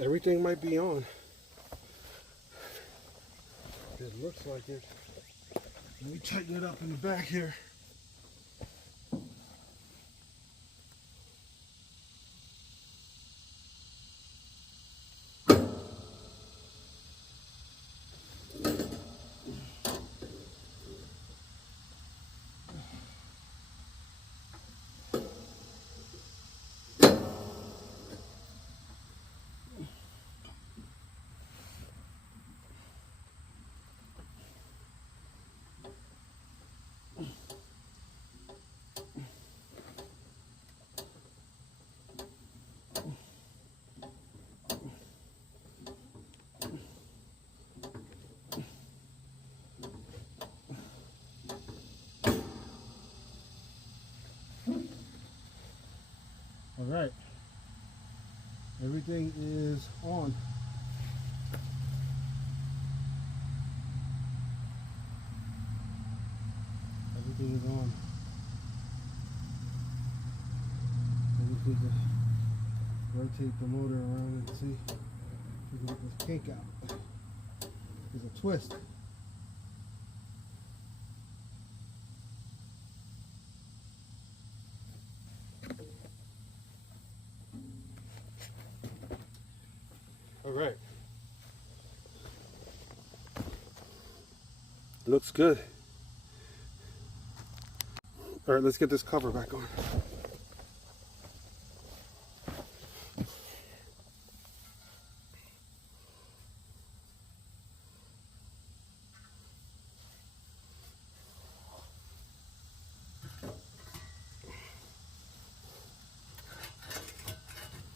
everything might be on. It looks like it. Let me tighten it up in the back here. Alright, everything is on. Everything is on. And if we just rotate the motor around and see if we can get this kink out. There's a twist. All right. Looks good. All right, let's get this cover back on.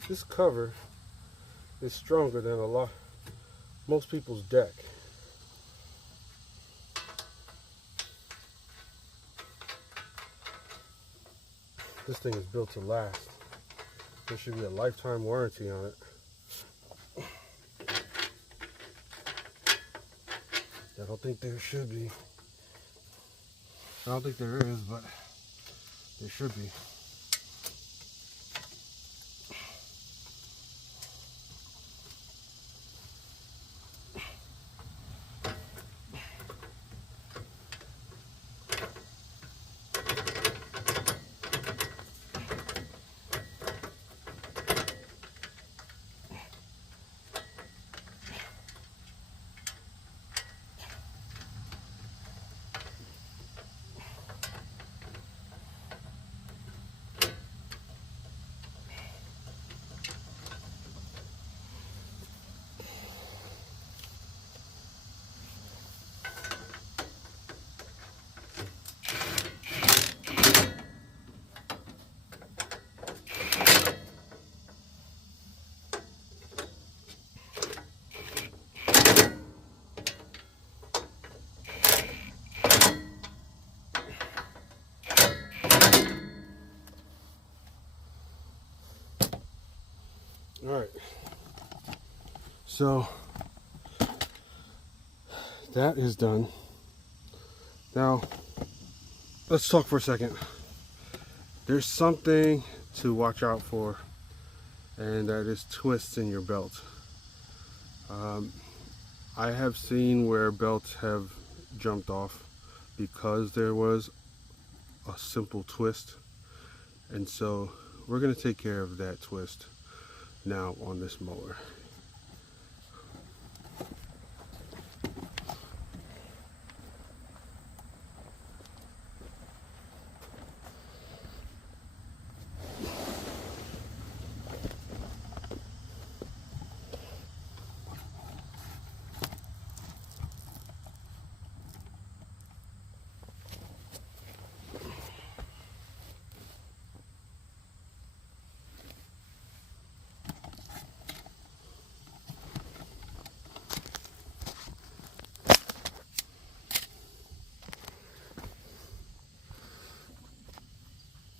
This cover is stronger than most people's deck. This thing is built to last. There should be a lifetime warranty on it. I don't think there should be. I don't think there is, but there should be. All right, so that is done. Now, let's talk for a second. There's something to watch out for, and that is twists in your belt. I have seen where belts have jumped off because there was a simple twist, and so we're going to take care of that twist now on this mower.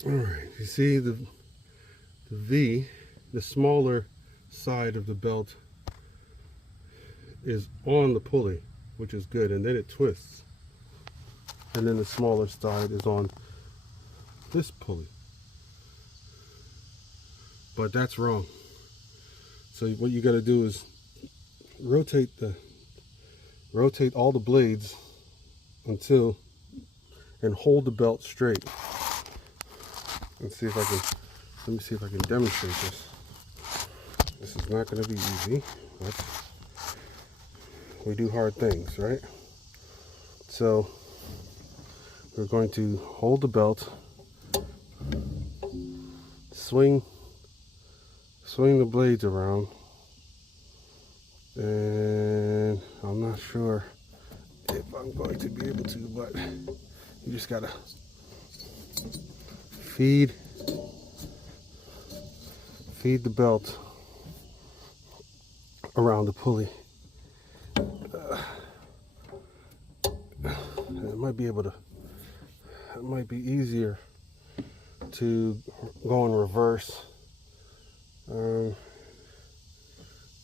All right, you see the V, the smaller side of the belt is on the pulley, which is good, and then it twists. And then the smaller side is on this pulley. But that's wrong. So what you got to do is rotate all the blades and hold the belt straight. Let's see if I can, let me see if I can demonstrate this. This is not going to be easy, but we do hard things, right? So we're going to hold the belt, swing the blades around, and I'm not sure if I'm going to be able to, but you just gotta feed the belt around the pulley. It might be easier to go in reverse I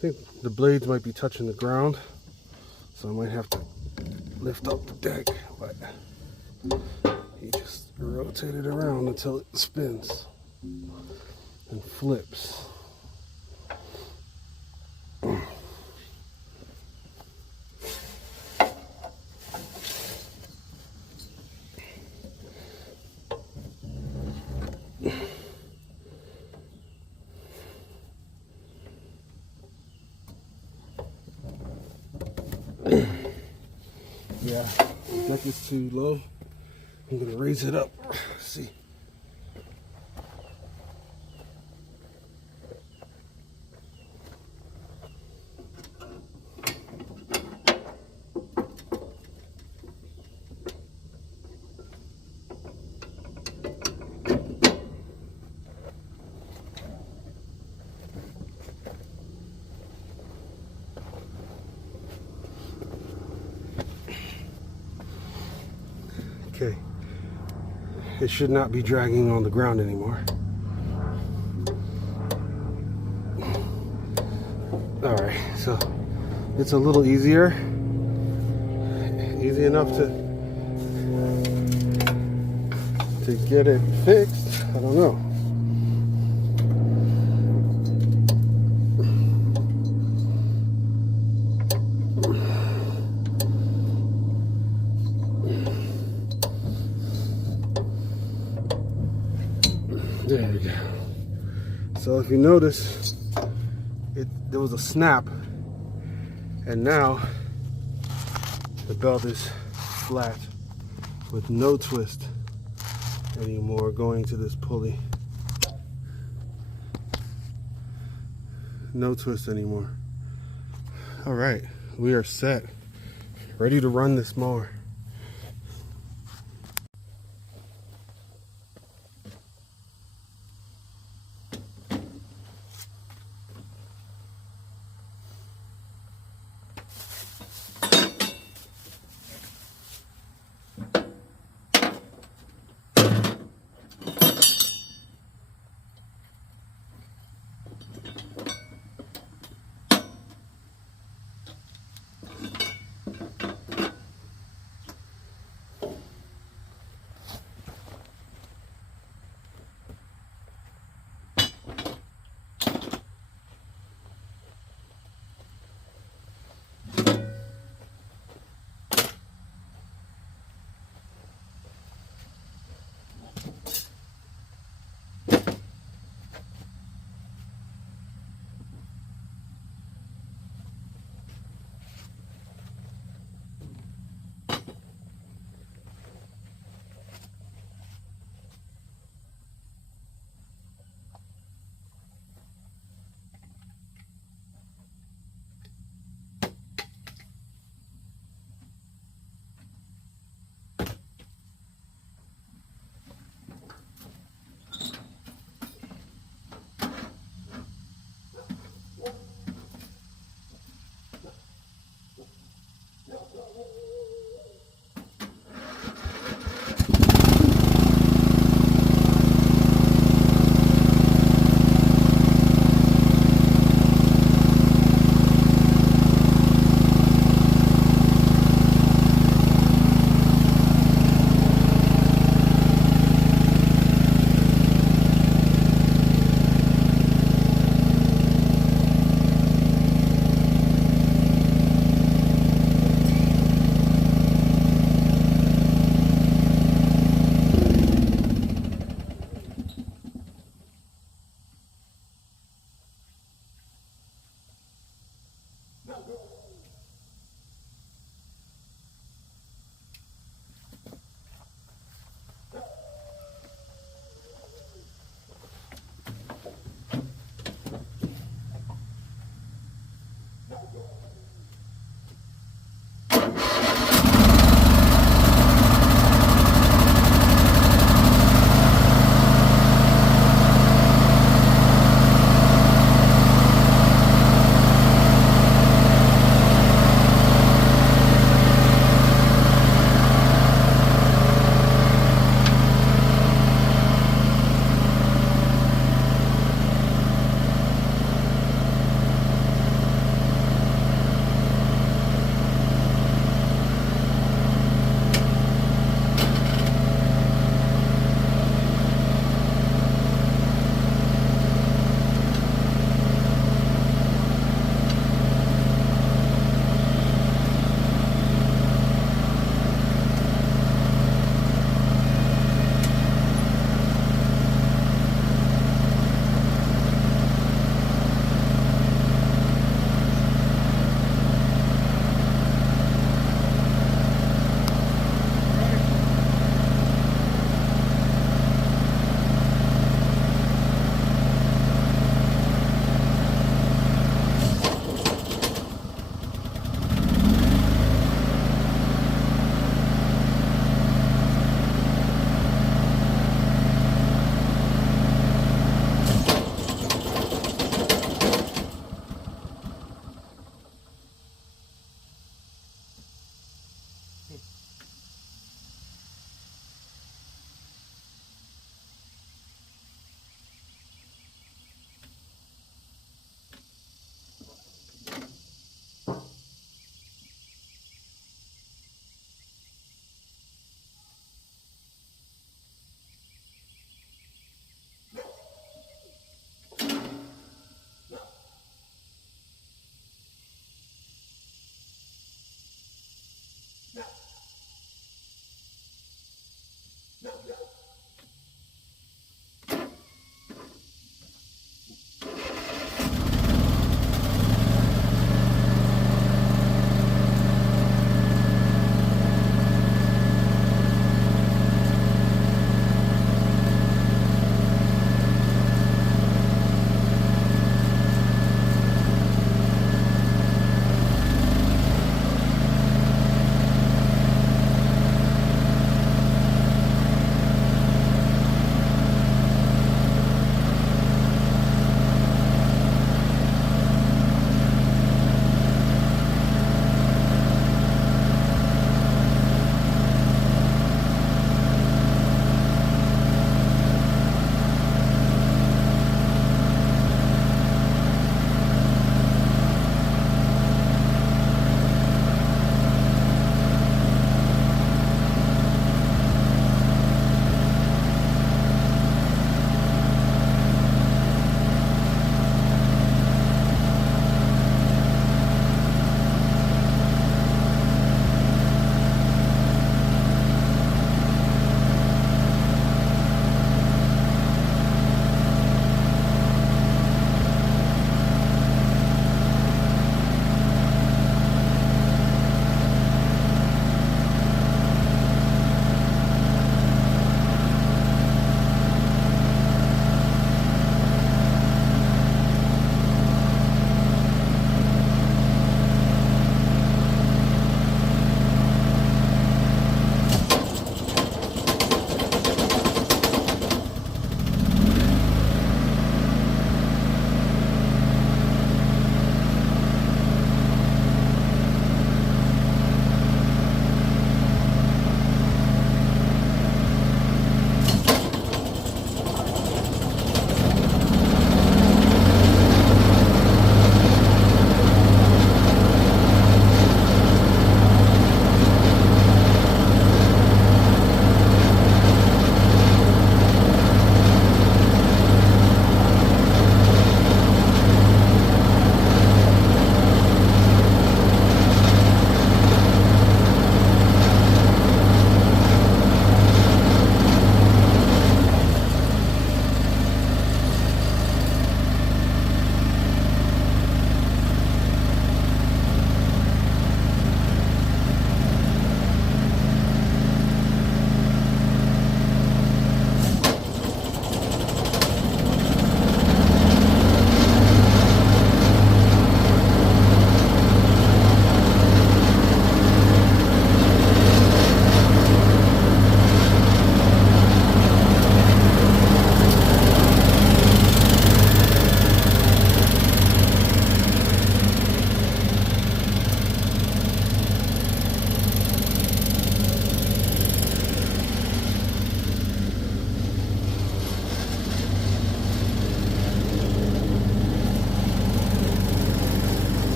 think the blades might be touching the ground, so I might have to lift up the deck, but you just rotate it around until it spins and flips. Yeah, the deck is too low. I'm gonna raise it up. Let's see. Okay, it should not be dragging on the ground anymore. All right, so it's a little easier, easy enough to get it fixed. I don't know. There we go. So if you notice, there was a snap, and now the belt is flat with no twist anymore going to this pulley. No twist anymore. All right, we are set, ready to run this mower.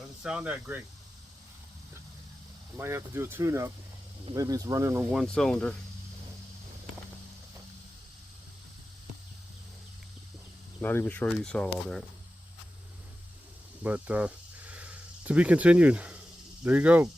Doesn't sound that great. I might have to do a tune-up. Maybe it's running on one cylinder. Not even sure you saw all that. But to be continued. There you go.